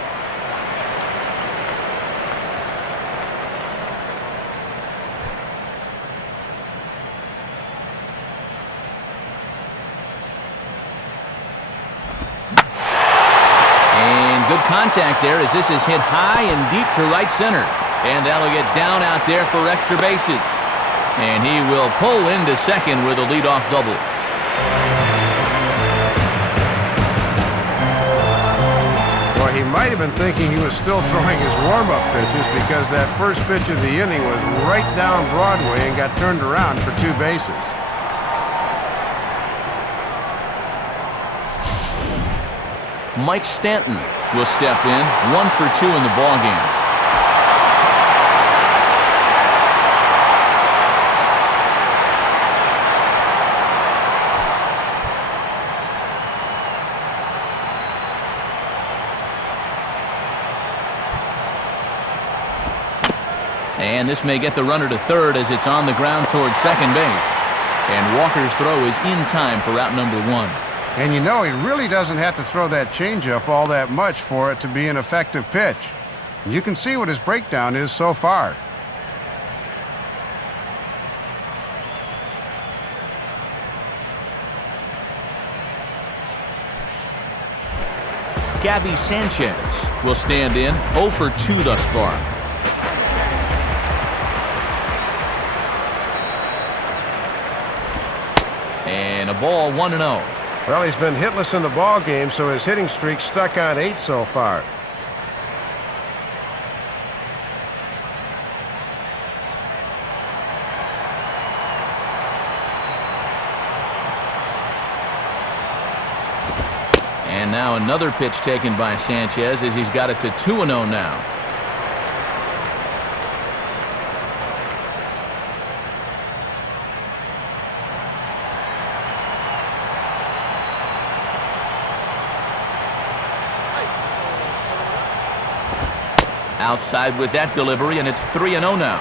contact there as this is hit high and deep to right center. And that'll get down out there for extra bases. And he will pull into second with a leadoff double. Well, he might have been thinking he was still throwing his warm-up pitches because that first pitch of the inning was right down Broadway and got turned around for 2 bases. Mike Stanton will step in, 1 for 2 in the ballgame. And this may get the runner to third as it's on the ground towards second base. And Walker's throw is in time for out number 1. And you know, he really doesn't have to throw that changeup all that much for it to be an effective pitch. You can see what his breakdown is so far. Gabby Sanchez will stand in, 0 for 2 thus far. And a ball, 1-0. Well, he's been hitless in the ball game, so his hitting streak stuck on 8 so far. And now another pitch taken by Sanchez as he's got it to 2-0 now. Outside with that delivery, and it's 3-0 now.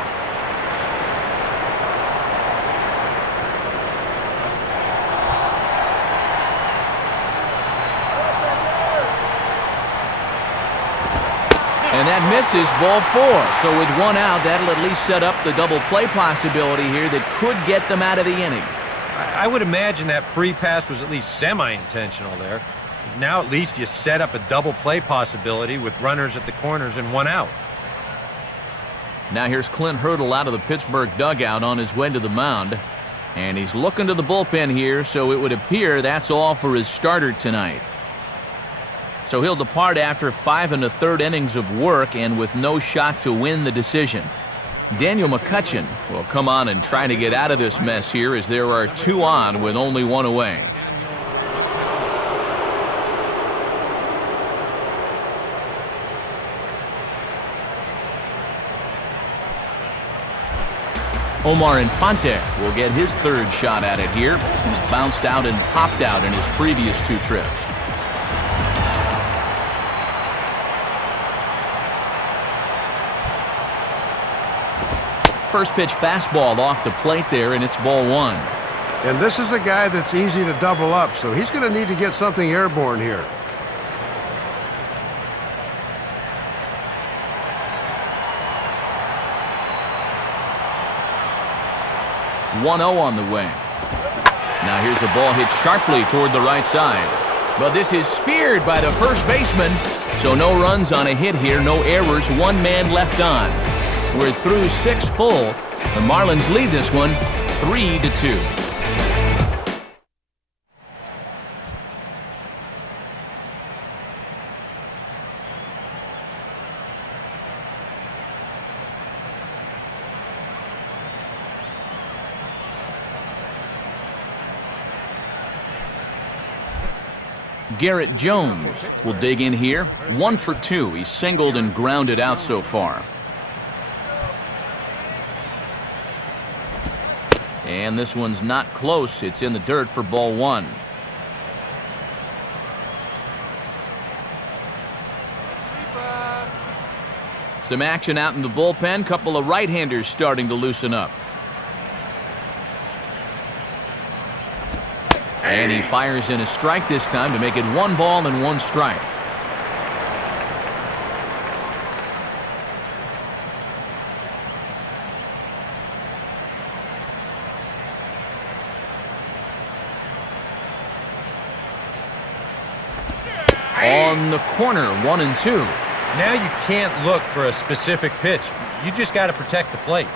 And that misses, ball 4. So with 1 out, that'll at least set up the double play possibility here that could get them out of the inning. I would imagine that free pass was at least semi-intentional there. Now at least you set up a double play possibility with runners at the corners and 1 out. Now here's Clint Hurdle out of the Pittsburgh dugout on his way to the mound. And he's looking to the bullpen here, so it would appear that's all for his starter tonight. So he'll depart after 5 1/3 innings of work and with no shot to win the decision. Daniel McCutchen will come on and try to get out of this mess here as there are 2 on with only 1 away. Omar Infante will get his 3rd shot at it here. He's bounced out and popped out in his previous 2 trips. First pitch fastball off the plate there, and it's ball 1. And this is a guy that's easy to double up, so he's going to need to get something airborne here. 1-0 on the way. Now here's a ball hit sharply toward the right side. But this is speared by the first baseman. So no runs on a hit here, no errors, 1 man left on. We're through 6 full. The Marlins lead this one 3-2. Garrett Jones will dig in here, 1 for 2. He's singled and grounded out so far. And this one's not close. It's in the dirt for ball 1. Some action out in the bullpen. Couple of right-handers starting to loosen up. And he fires in a strike this time to make it 1 ball and 1 strike. On around the corner, 1-2. Now you can't look for a specific pitch. You just got to protect the plate.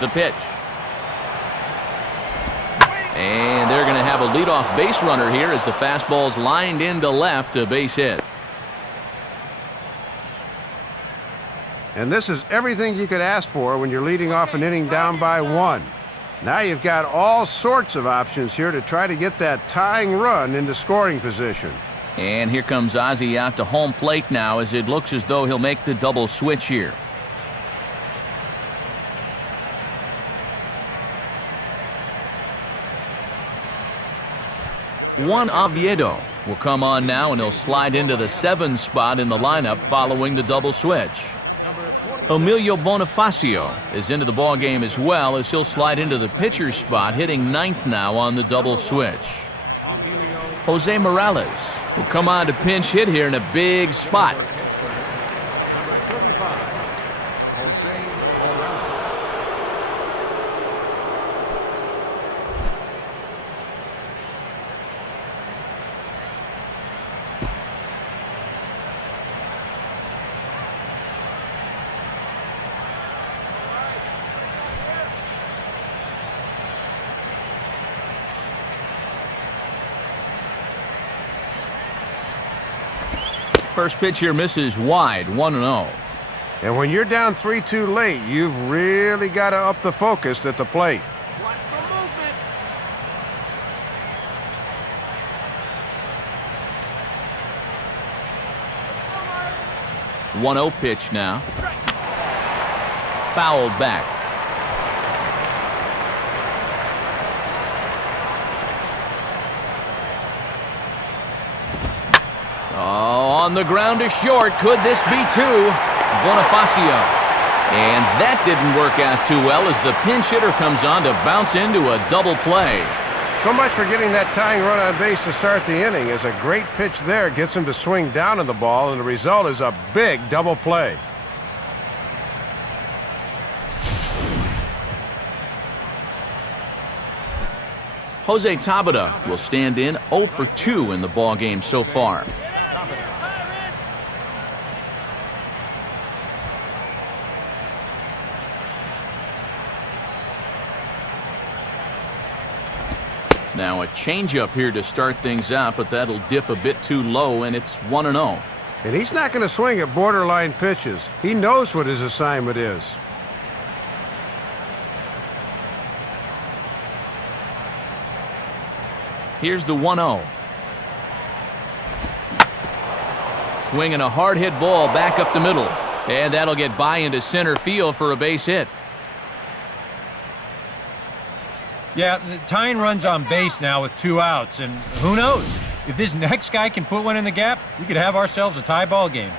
The pitch. And they're going to have a leadoff base runner here as the fastball's lined into left, a base hit. And this is everything you could ask for when you're leading off an inning down by 1. Now you've got all sorts of options here to try to get that tying run into scoring position. And here comes Ozzie out to home plate now as it looks as though he'll make the double switch here. Juan Oviedo will come on now, and he'll slide into the 7 spot in the lineup following the double switch. Emilio Bonifacio is into the ball game as well as he'll slide into the pitcher's spot, hitting 9th now on the double switch. Jose Morales will come on to pinch hit here in a big spot. Number 35, Jose Morales. First pitch here misses wide, 1-0. And when you're down 3-2 late, you've really got to up the focus at the plate. Watch for movement. 1-0 pitch now. Fouled back. Oh, on the ground to short. Could this be 2? Bonifacio. And that didn't work out too well as the pinch hitter comes on to bounce into a double play. So much for getting that tying run on base to start the inning, as a great pitch there gets him to swing down on the ball, and the result is a big double play. Jose Tabata will stand in 0 for 2 in the ball game so far. Now a changeup here to start things out, but that'll dip a bit too low, and it's 1-0. And he's not going to swing at borderline pitches. He knows what his assignment is. Here's the 1-0. Swinging a hard hit ball back up the middle, and that'll get by into center field for a base hit. Yeah, the tying runs on base now with 2 outs, and who knows? If this next guy can put one in the gap, we could have ourselves a tie ball game.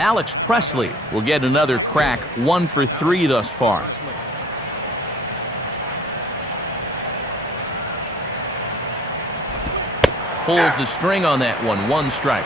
Alex Presley will get another crack, 1 for 3 thus far. Pulls the string on that one, 1 strike.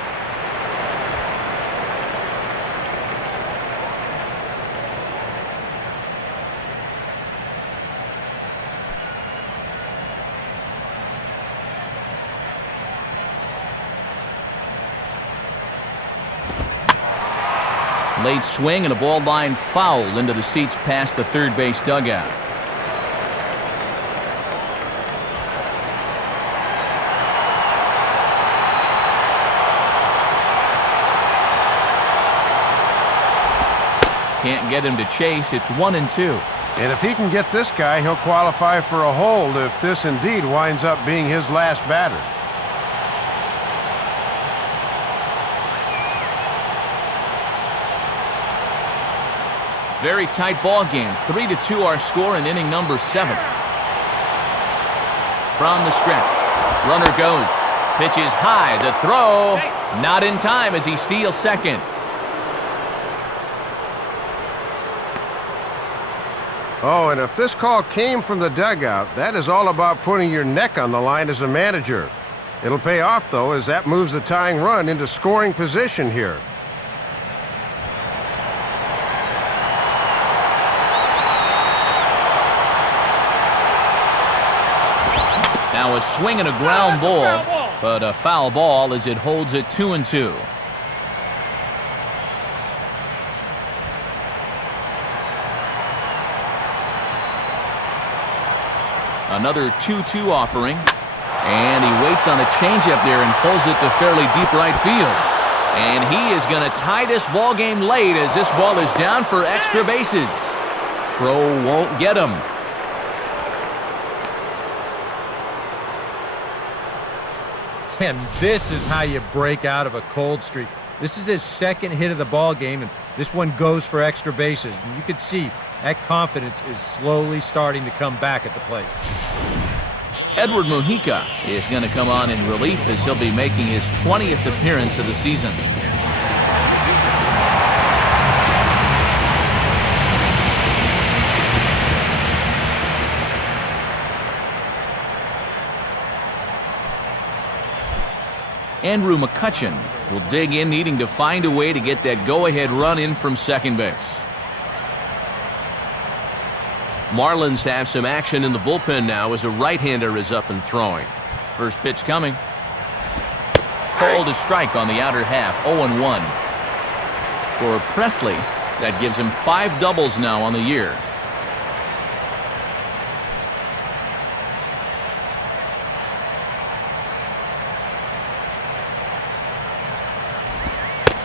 Late swing and a ball line foul into the seats past the third base dugout. Can't get him to chase. It's 1-2. And if he can get this guy, he'll qualify for a hold if this indeed winds up being his last batter. Very tight ball game. 3-2 our score in inning number 7. From the stretch, runner goes. Pitch is high. The throw not in time as he steals second. Oh, and if this call came from the dugout, that is all about putting your neck on the line as a manager. It'll pay off, though, as that moves the tying run into scoring position here. Now a swing and a ground ball, but a foul ball as it holds it 2-2. Another 2-2 offering, and he waits on the changeup there and pulls it to fairly deep right field. And he is going to tie this ball game late as this ball is down for extra bases. Throw won't get him. And this is how you break out of a cold streak. This is his second hit of the ball game, and this one goes for extra bases. And you can see that confidence is slowly starting to come back at the plate. Edward Mujica is going to come on in relief as he'll be making his 20th appearance of the season. Andrew McCutchen will dig in, needing to find a way to get that go-ahead run in from second base. Marlins have some action in the bullpen now as a right-hander is up and throwing. First pitch coming. Called a strike on the outer half, 0-1. For Presley, that gives him 5 doubles now on the year.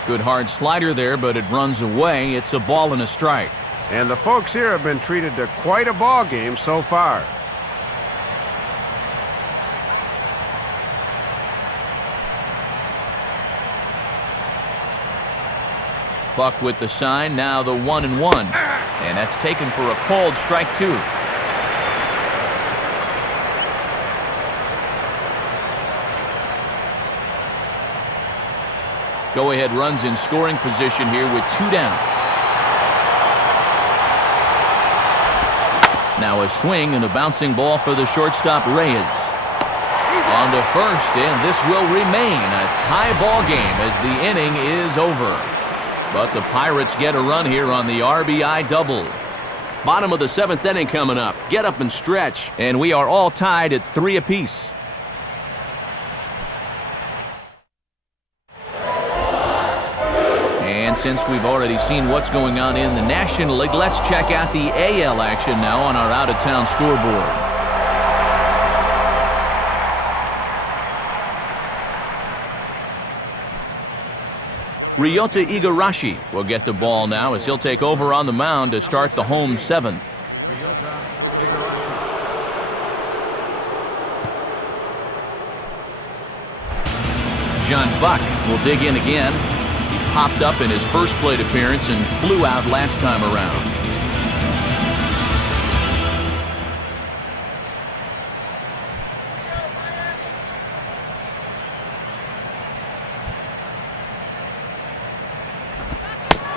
Good hard slider there, but it runs away. It's a ball and a strike. And the folks here have been treated to quite a ball game so far. Buck with the sign, now the 1-1. And that's taken for a called strike 2. Go-ahead runs in scoring position here with 2 down. Now a swing and a bouncing ball for the shortstop Reyes. On to first, and this will remain a tie ball game as the inning is over. But the Pirates get a run here on the RBI double. Bottom of the 7th inning coming up. Get up and stretch, and we are all tied at 3 apiece. And since we've already seen what's going on in the National League, let's check out the AL action now on our out-of-town scoreboard. Ryota Igarashi will get the ball now as he'll take over on the mound to start the home 7th. John Buck will dig in again. He popped up in his first plate appearance and flew out last time around.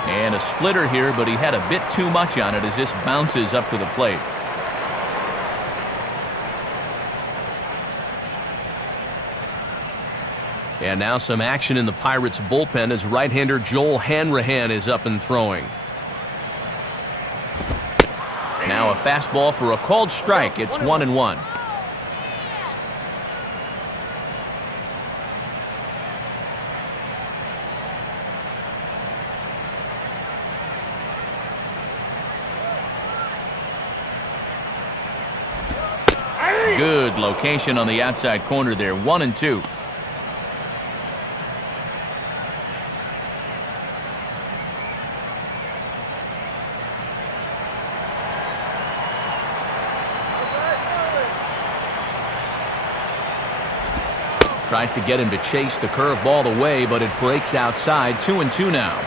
And a splitter here, but he had a bit too much on it as this bounces up to the plate. And now some action in the Pirates bullpen as right-hander Joel Hanrahan is up and throwing. Now a fastball for a called strike. It's 1-1. Good location on the outside corner there. 1-2. Tries to get him to chase the curveball away, but it breaks outside. 2-2 now.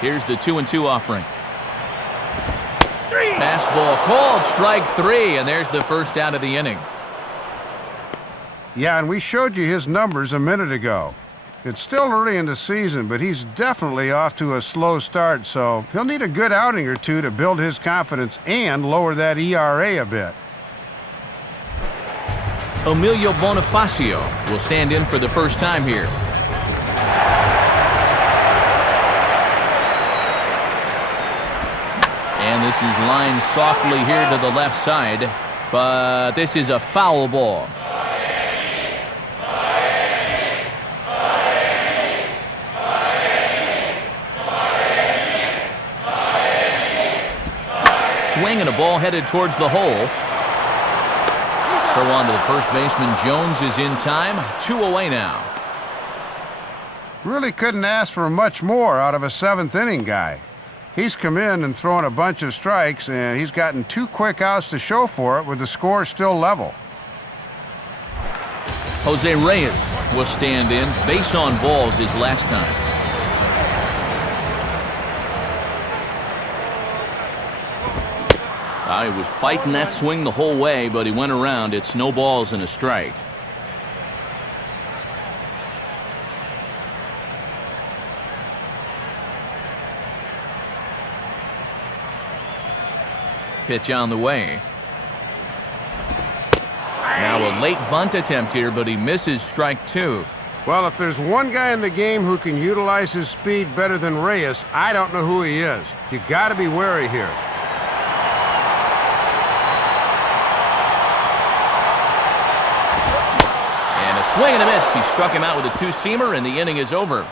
Here's the 2-2 offering. Fastball called, strike 3, and there's the first out of the inning. Yeah, and we showed you his numbers a minute ago. It's still early in the season, but he's definitely off to a slow start, so he'll need a good outing or two to build his confidence and lower that ERA a bit. Emilio Bonifacio will stand in for the first time here. And this is lined softly here to the left side, but this is a foul ball. Swing and a ball headed towards the hole. Throw on to the first baseman. Jones is in time. 2 away now. Really couldn't ask for much more out of a seventh-inning guy. He's come in and thrown a bunch of strikes, and he's gotten 2 quick outs to show for it with the score still level. Jose Reyes will stand in. Base on balls his last time. He was fighting that swing the whole way, but he went around. It's no balls and a strike. Pitch on the way. Now a late bunt attempt here, but he misses strike 2. Well, if there's one guy in the game who can utilize his speed better than Reyes, I don't know who he is. You got to be wary here. Swing and a miss. He struck him out with a 2-seamer, and the inning is over.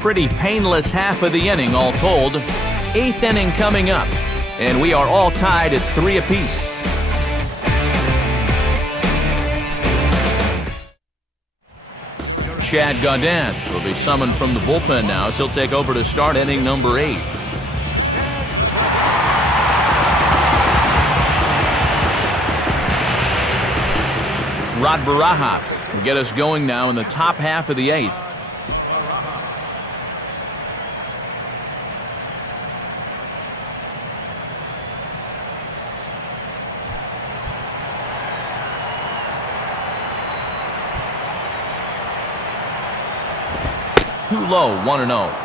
Pretty painless half of the inning, all told. 8th inning coming up, and we are all tied at 3 apiece. Chad Gaudin will be summoned from the bullpen now as he'll take over to start inning number 8. Rod Barajas will get us going now in the top half of the 8th. Too low, 1-0.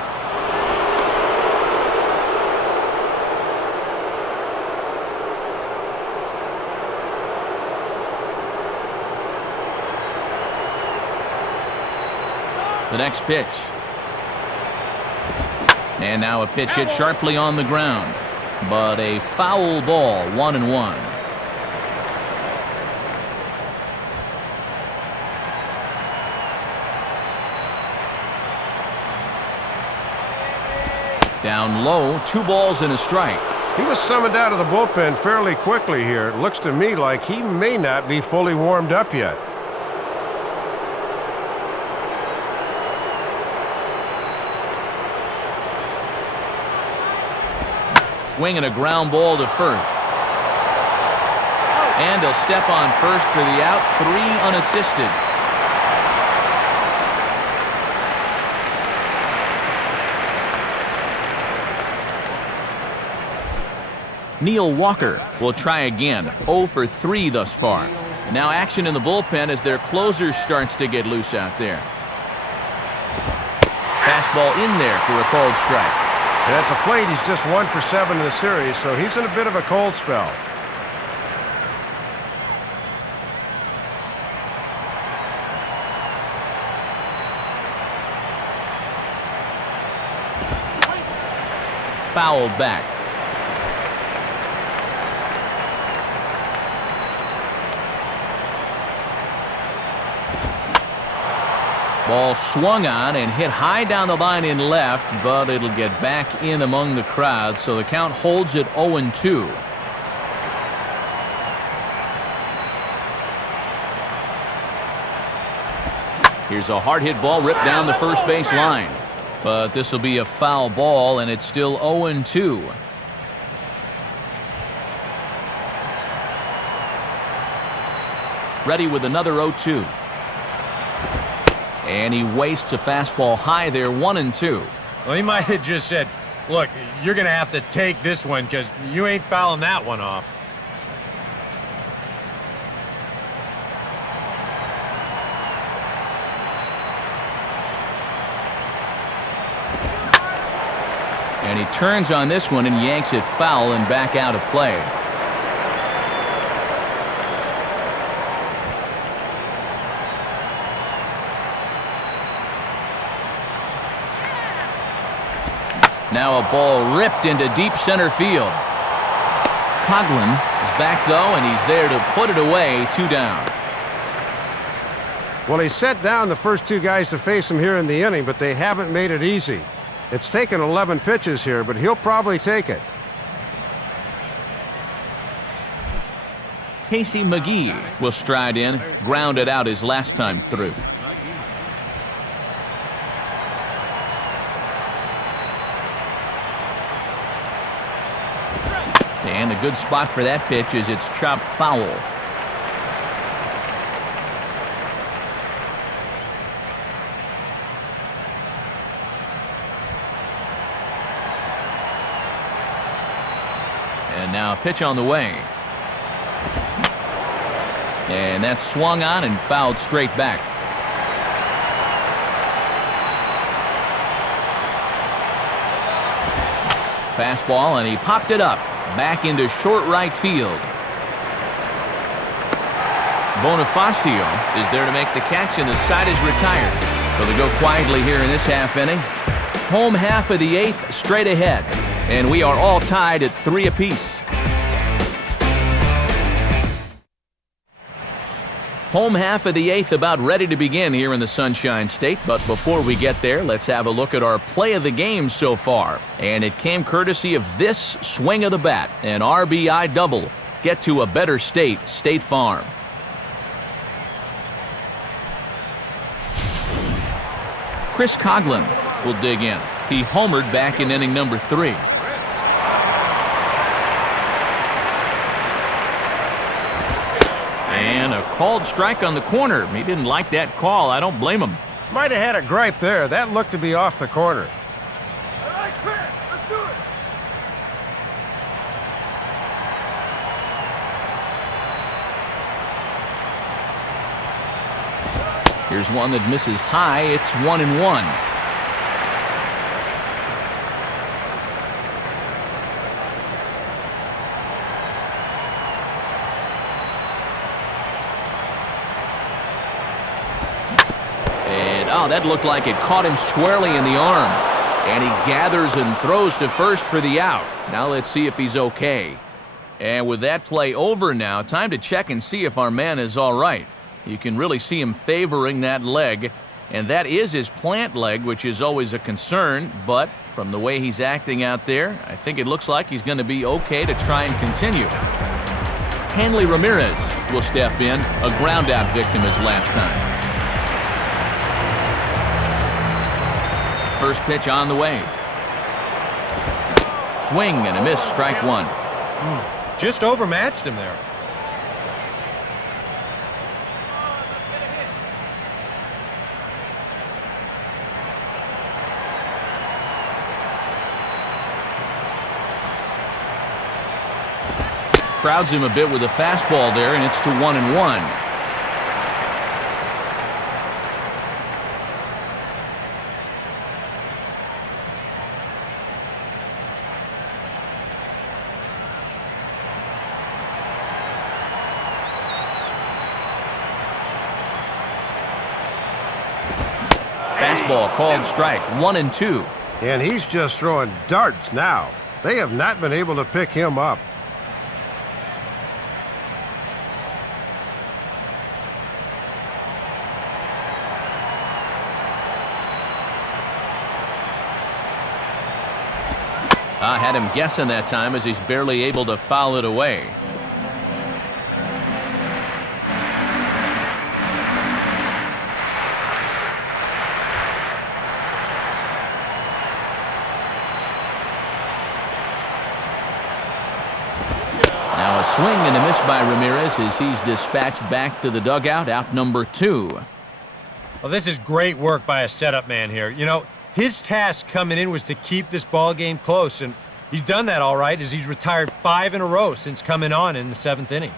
The next pitch. And now a pitch hit sharply on the ground. But a foul ball, 1-1. Down low, 2 balls and a strike. He was summoned out of the bullpen fairly quickly here. It looks to me like he may not be fully warmed up yet. Swinging a ground ball to first. And he'll step on first for the out. 3 unassisted. Neil Walker will try again. 0 for 3 thus far. And now action in the bullpen as their closer starts to get loose out there. Fastball in there for a cold strike. And at the plate, he's just 1 for 7 in the series, so he's in a bit of a cold spell. Fouled back. Ball swung on and hit high down the line in left, but it'll get back in among the crowd, so the count holds at 0-2. Here's a hard hit ball ripped down the first base line, but this will be a foul ball, and it's still 0-2. Ready with another 0-2. And he wastes a fastball high there, 1-2. Well, he might have just said, look, you're going to have to take this one because you ain't fouling that one off. And he turns on this one and yanks it foul and back out of play. Now a ball ripped into deep center field. Coghlan is back, though, and he's there to put it away. 2 down. Well, he set down the first 2 guys to face him here in the inning, but they haven't made it easy. It's taken 11 pitches here, but he'll probably take it. Casey McGee will stride in, grounded out his last time through. And a good spot for that pitch is it's chopped foul. And now a pitch on the way. And that's swung on and fouled straight back. Fastball, and he popped it up. Back into short right field. Bonifacio is there to make the catch, and the side is retired. So they go quietly here in this half inning. Home half of the 8th straight ahead. And we are all tied at 3 apiece. Home half of the 8th about ready to begin here in the Sunshine State. But before we get there, let's have a look at our play of the game so far. And it came courtesy of this swing of the bat, an RBI double. Get to a better state, State Farm. Chris Coghlan will dig in. He homered back in inning number 3. And a called strike on the corner. He didn't like that call. I don't blame him. Might have had a gripe there. That looked to be off the corner. All right, Chris, let's do it. Here's one that misses high. It's 1-1. Oh, that looked like it caught him squarely in the arm. And he gathers and throws to first for the out. Now let's see if he's okay. And with that play over now, time to check and see if our man is all right. You can really see him favoring that leg. And that is his plant leg, which is always a concern. But from the way he's acting out there, I think it looks like he's going to be okay to try and continue. Hanley Ramirez will step in, a ground-out victim his last time. First pitch on the way. Swing and a miss, strike 1. Just overmatched him there. Crowds him a bit with a fastball there, and it's to 1-1. Fastball called strike, 1-2. And he's just throwing darts now. They have not been able to pick him up. I had him guessing that time as he's barely able to foul it away. Now a swing and a miss by Ramirez as he's dispatched back to the dugout, out number 2. Well, this is great work by a setup man here. You know, his task coming in was to keep this ball game close, and he's done that all right as he's retired 5 in a row since coming on in the 7th inning.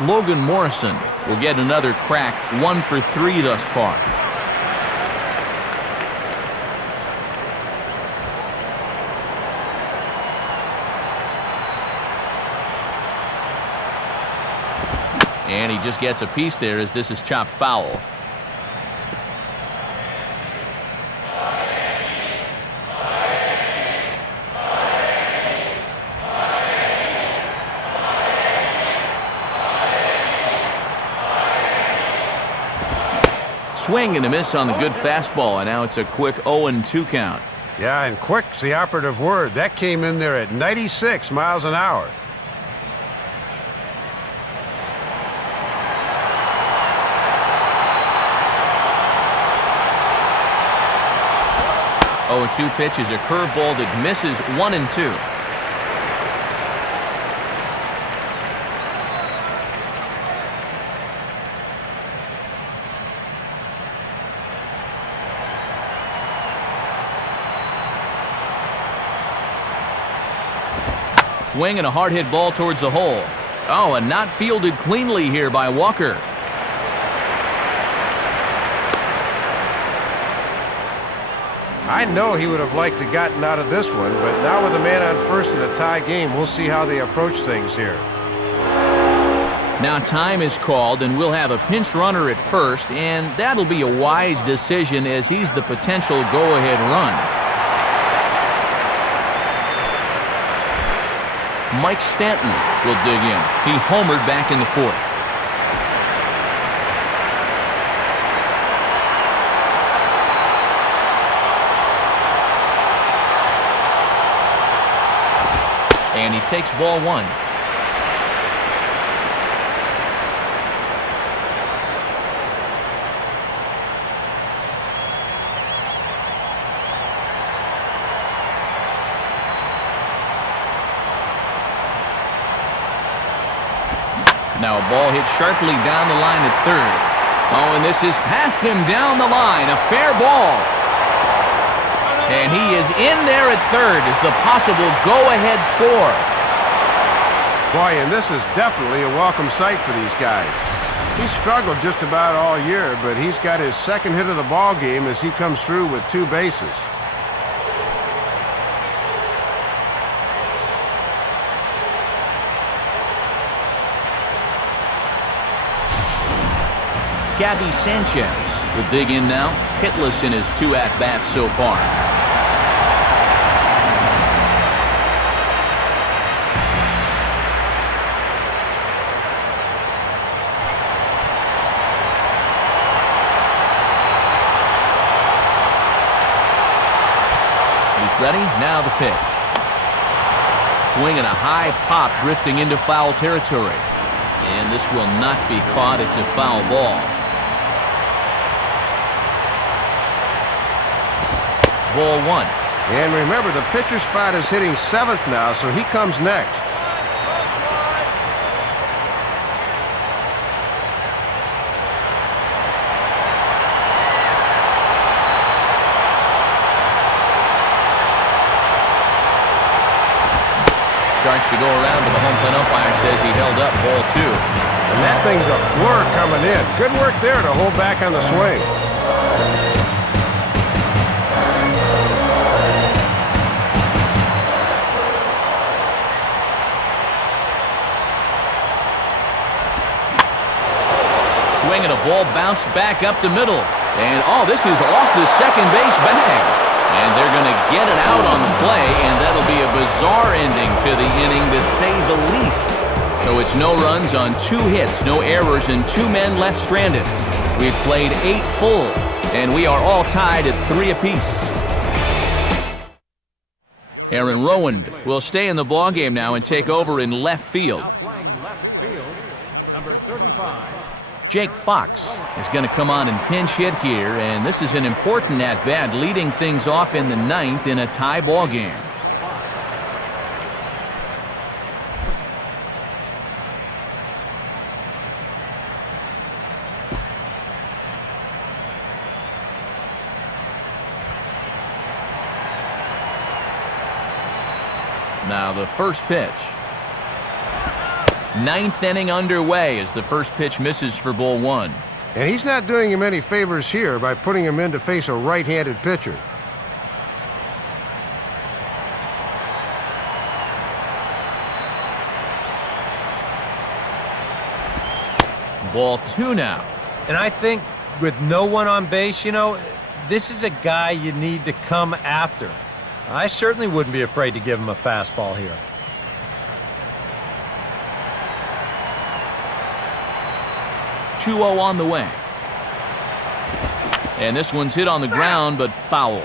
Logan Morrison will get another crack, 1 for 3 thus far. And he just gets a piece there as this is chopped foul. Swing and a miss on the good fastball, and now it's a quick 0-2 count. Yeah, and quick's the operative word. That came in there at 96 miles an hour. 0-2 pitch is a curveball that misses 1-2. Swing and a hard hit ball towards the hole. Oh, and not fielded cleanly here by Walker. I know he would have liked to gotten out of this one, but now with a man on first in a tie game, we'll see how they approach things here. Now time is called, and we'll have a pinch runner at first, and that'll be a wise decision as he's the potential go-ahead run. Mike Stanton will dig in. He homered back in the fourth. And he takes ball one. Now a ball hit sharply down the line at third. Oh, and this is past him down the line. A fair ball. And he is in there at third as the possible go-ahead score. Boy, and this is definitely a welcome sight for these guys. He struggled just about all year, but he's got his second hit of the ball game as he comes through with 2 bases. Gabby Sanchez will dig in now, hitless in his 2 at-bats so far. He's ready, now the pitch. Swing and a high pop drifting into foul territory. And this will not be caught, it's a foul ball. Ball one. And remember, the pitcher spot is hitting 7th now, so he comes next. Starts to go around, but the home plate umpire says he held up ball 2. And that thing's a blur coming in. Good work there to hold back on the swing. And a ball bounced back up the middle. And, oh, this is off the second base bag. And they're going to get it out on the play, and that'll be a bizarre ending to the inning, to say the least. So it's no runs on 2 hits, no errors, and 2 men left stranded. We've played 8 full, and we are all tied at 3 apiece. Aaron Rowand will stay in the ballgame now and take over in left field. Now playing left field, number 35. Jake Fox is going to come on and pinch hit here, and this is an important at-bat, leading things off in the 9th in a tie ball game. Now the first pitch. 9th inning underway as the first pitch misses for ball 1. And he's not doing him any favors here by putting him in to face a right-handed pitcher. Ball 2 now. And I think with no one on base, this is a guy you need to come after. I certainly wouldn't be afraid to give him a fastball here. On the way. And this one's hit on the ground, but foul.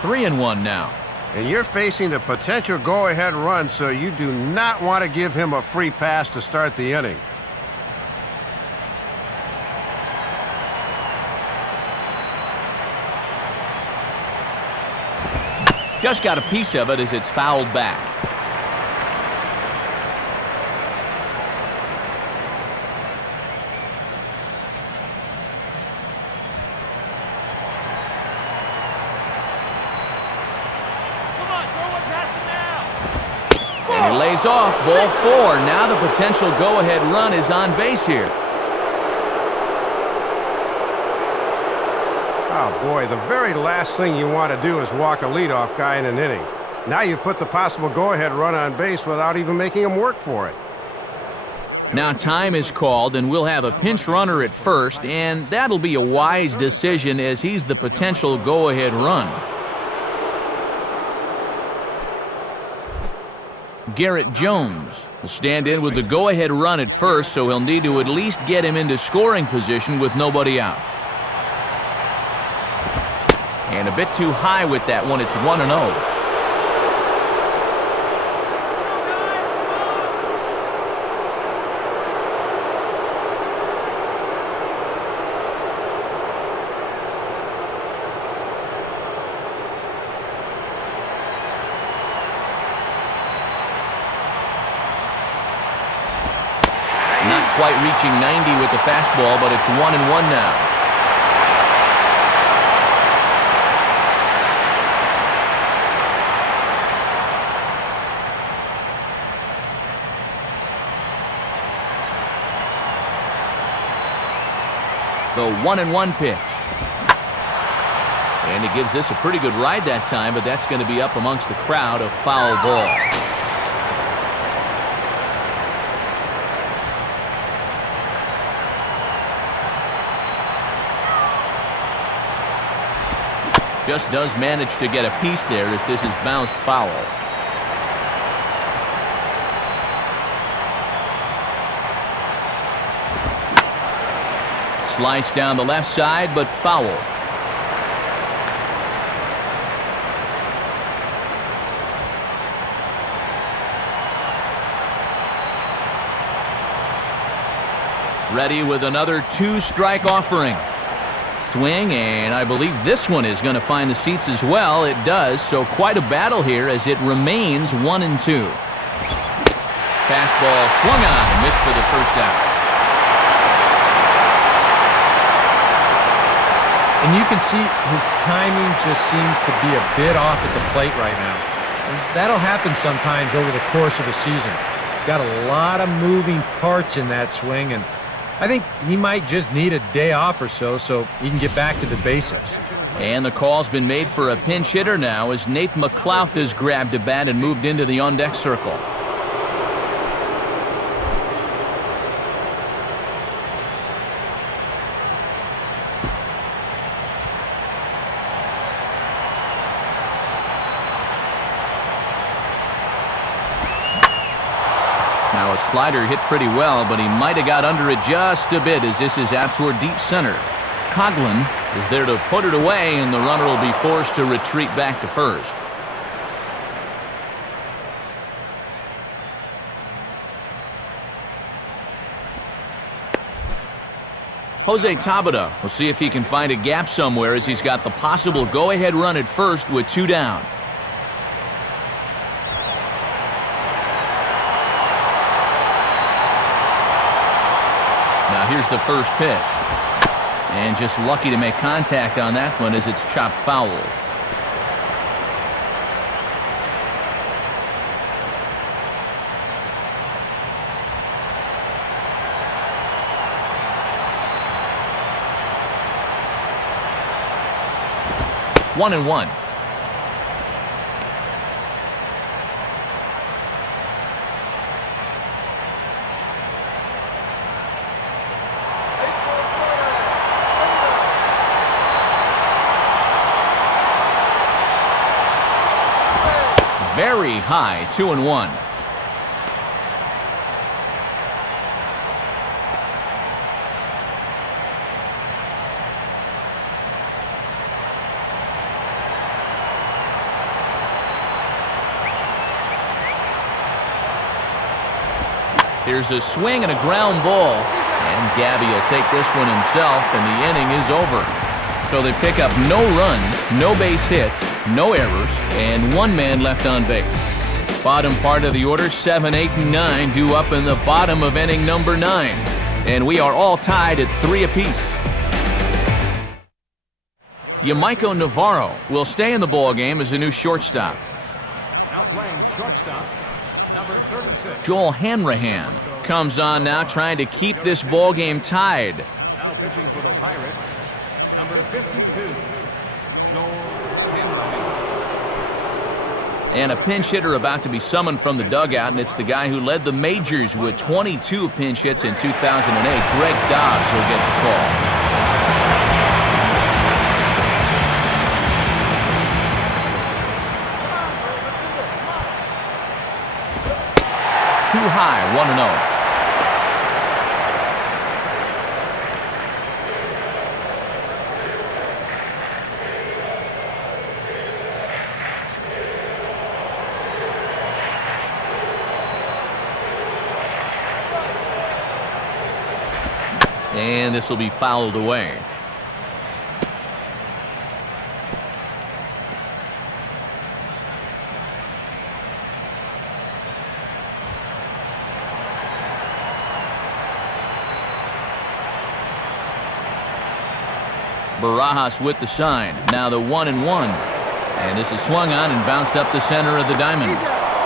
Three and one now. And you're facing the potential go-ahead run, so you do not want to give him a free pass to start the inning. Just got a piece of it as it's fouled back. Come on, throw one past him now. And he lays off. Ball 4. Now the potential go-ahead run is on base here. Oh, boy, the very last thing you want to do is walk a leadoff guy in an inning. Now you've put the possible go-ahead run on base without even making him work for it. Now time is called, and we'll have a pinch runner at first, and that'll be a wise decision as he's the potential go-ahead run. Garrett Jones will stand in with the go-ahead run at first, so he'll need to at least get him into scoring position with nobody out. And a bit too high with that one. It's 1-0. Not quite reaching 90 with the fastball, but it's 1-1 now. The 1-1 pitch. And he gives this a pretty good ride that time, but that's going to be up amongst the crowd, a foul ball. Just does manage to get a piece there as this is bounced foul. Slice down the left side, but foul. Ready with another 2-strike offering. Swing, and I believe this one is going to find the seats as well. It does, so quite a battle here as it remains 1-2. Fastball swung on, missed for the first out. And you can see his timing just seems to be a bit off at the plate right now. And that'll happen sometimes over the course of a season. He's got a lot of moving parts in that swing, and I think he might just need a day off or so he can get back to the basics. And the call's been made for a pinch hitter now as Nate McLouth has grabbed a bat and moved into the on-deck circle. Now a slider hit pretty well, but he might have got under it just a bit as this is out toward deep center. Coughlin is there to put it away, and the runner will be forced to retreat back to first. Jose Tabata will see if he can find a gap somewhere as he's got the possible go-ahead run at first with 2 down. Now here's the first pitch. And just lucky to make contact on that one as it's chopped foul. 1-1. Very high, 2-1. Here's a swing and a ground ball, and Gabby will take this one himself, and the inning is over. So they pick up no runs, no base hits, no errors, and one man left on base. Bottom part of the order, 7, 8, and 9 due up in the bottom of inning number 9. And we are all tied at 3 apiece. Yamaiko Navarro will stay in the ball game as a new shortstop. Now playing shortstop, number 36. Joel Hanrahan comes on now, trying to keep this ball game tied. Now pitching for the Pirates, number 52, Joel Hanrahan. And a pinch hitter about to be summoned from the dugout, and it's the guy who led the majors with 22 pinch hits in 2008. Greg Dobbs will get the call. Too high, 1-0. And this will be fouled away. Barajas with the sign. Now the 1-1. And this is swung on and bounced up the center of the diamond.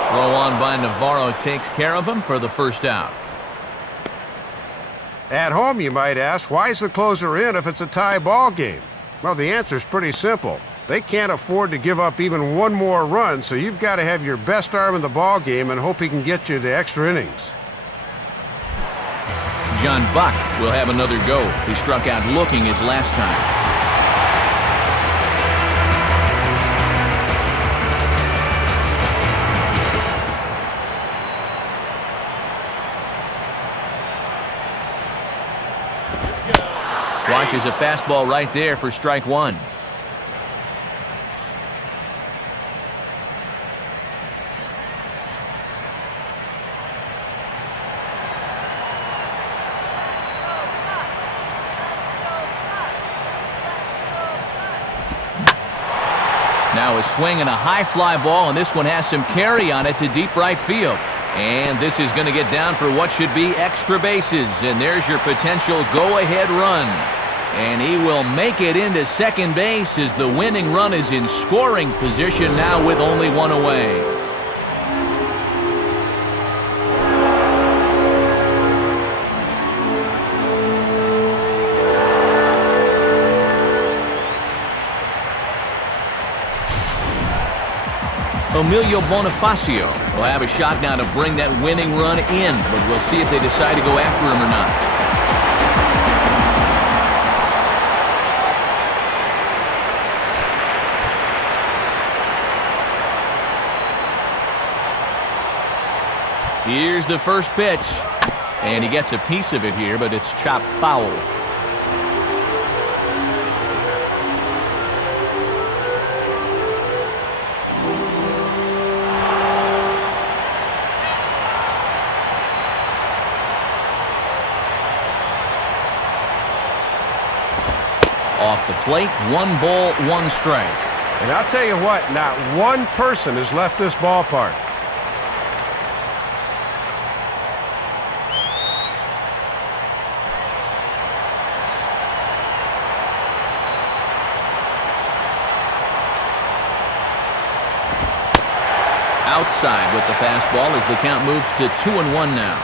Throw on by Navarro takes care of him for the first out. At home, you might ask, why is the closer in if it's a tie ball game? Well, the answer's pretty simple. They can't afford to give up even one more run, so you've got to have your best arm in the ball game and hope he can get you to extra innings. John Buck will have another go. He struck out looking his last time. Watches a fastball right there for strike one. Now a swing and a high fly ball, and this one has some carry on it to deep right field. And this is going to get down for what should be extra bases. And there's your potential go-ahead run. And he will make it into second base as the winning run is in scoring position now with only one away. Emilio Bonifacio will have a shot now to bring that winning run in, but we'll see if they decide to go after him or not. Here's the first pitch, and he gets a piece of it here, but it's chopped foul. Off the plate, 1 ball, 1 strike. And I'll tell you what, not one person has left this ballpark. Outside with the fastball as the count moves to 2-1 now.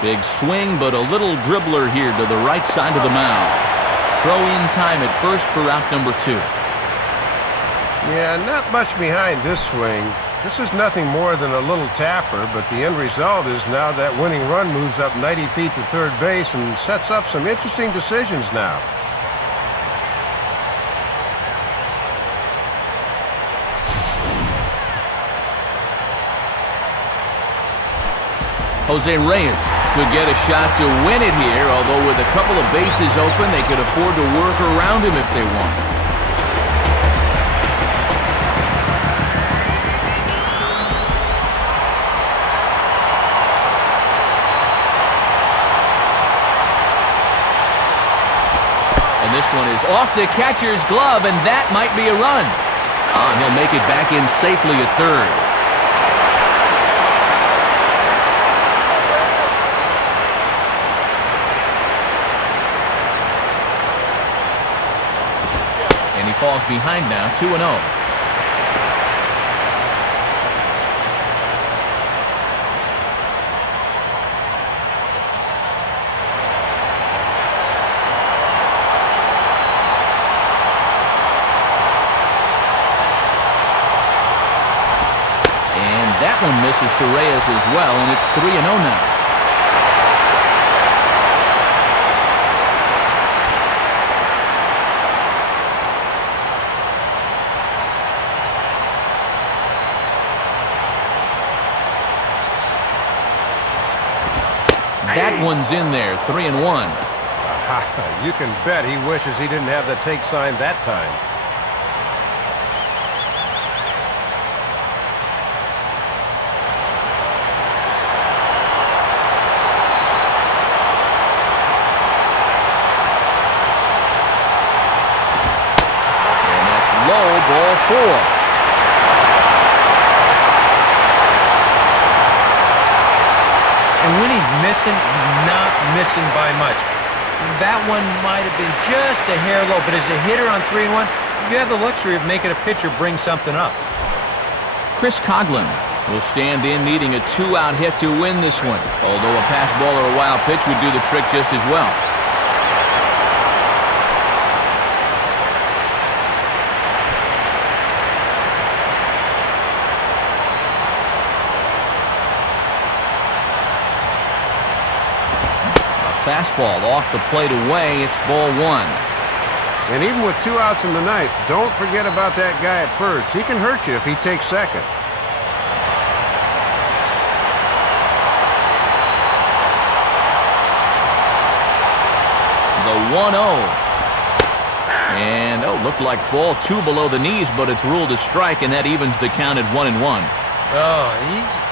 Big swing, but a little dribbler here to the right side of the mound. Throw in time at first for out number 2. Yeah, not much behind this swing. This is nothing more than a little tapper, but the end result is now that winning run moves up 90 feet to third base and sets up some interesting decisions now. Jose Reyes could get a shot to win it here, although with a couple of bases open, they could afford to work around him if they want. And this one is off the catcher's glove, and that might be a run. He'll make it back in safely at third. And he falls behind now, 2-0. That one misses to Reyes as well, and it's 3-0 now. That one's in there, 3-1. You can bet he wishes he didn't have the take sign that time. Ball 4. And when he's missing, he's not missing by much. That one might have been just a hair low, but as a hitter on 3-1, you have the luxury of making a pitcher bring something up. Chris Coghlan will stand in needing a 2-out hit to win this one, although a pass ball or a wild pitch would do the trick just as well. Fastball off the plate away. It's ball 1. And even with 2 outs in the ninth, don't forget about that guy at first. He can hurt you if he takes second. The 1-0. And, looked like ball 2 below the knees, but it's ruled a strike, and that evens the count at 1-1. Oh,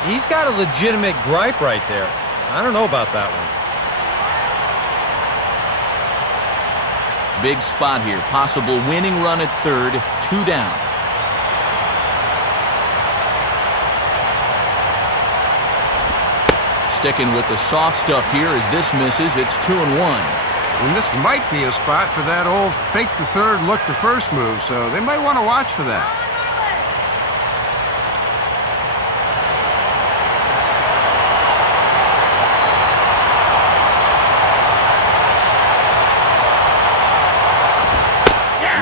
he's got a legitimate gripe right there. I don't know about that one. Big spot here. Possible winning run at third. 2 down. Sticking with the soft stuff here as this misses. It's 2-1. And this might be a spot for that old fake to third, look to first move, so they might want to watch for that.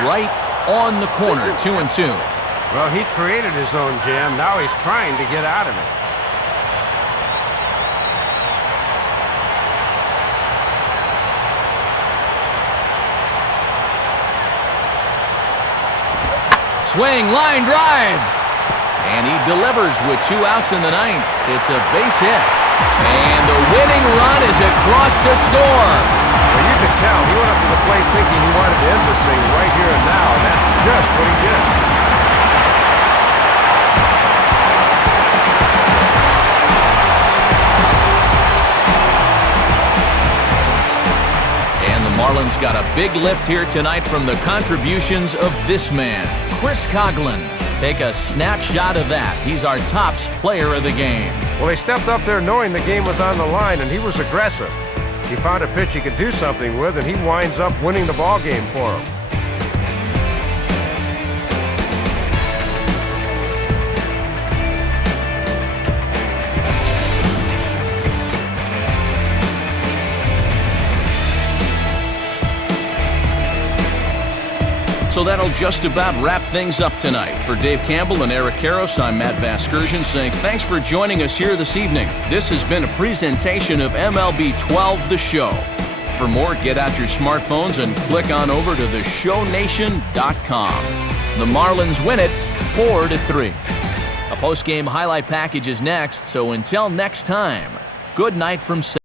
Right on the corner, 2-2. Well, he created his own jam. Now he's trying to get out of it. Swing, line drive. And he delivers with 2 outs in the ninth. It's a base hit. And the winning run is across to score. Well, you could tell he went up to the plate thinking he wanted to end this thing right here and now, and that's just what he did. And the Marlins got a big lift here tonight from the contributions of this man, Chris Coghlan. Take a snapshot of that. He's our tops player of the game. Well, he stepped up there knowing the game was on the line, and he was aggressive. He found a pitch he could do something with, and he winds up winning the ball game for him. So that'll just about wrap things up tonight. For Dave Campbell and Eric Karros, I'm Matt Vasgersian saying thanks for joining us here this evening. This has been a presentation of MLB 12 The Show. For more, get out your smartphones and click on over to theshownation.com. The Marlins win it 4-3. A post-game highlight package is next, so until next time, good night from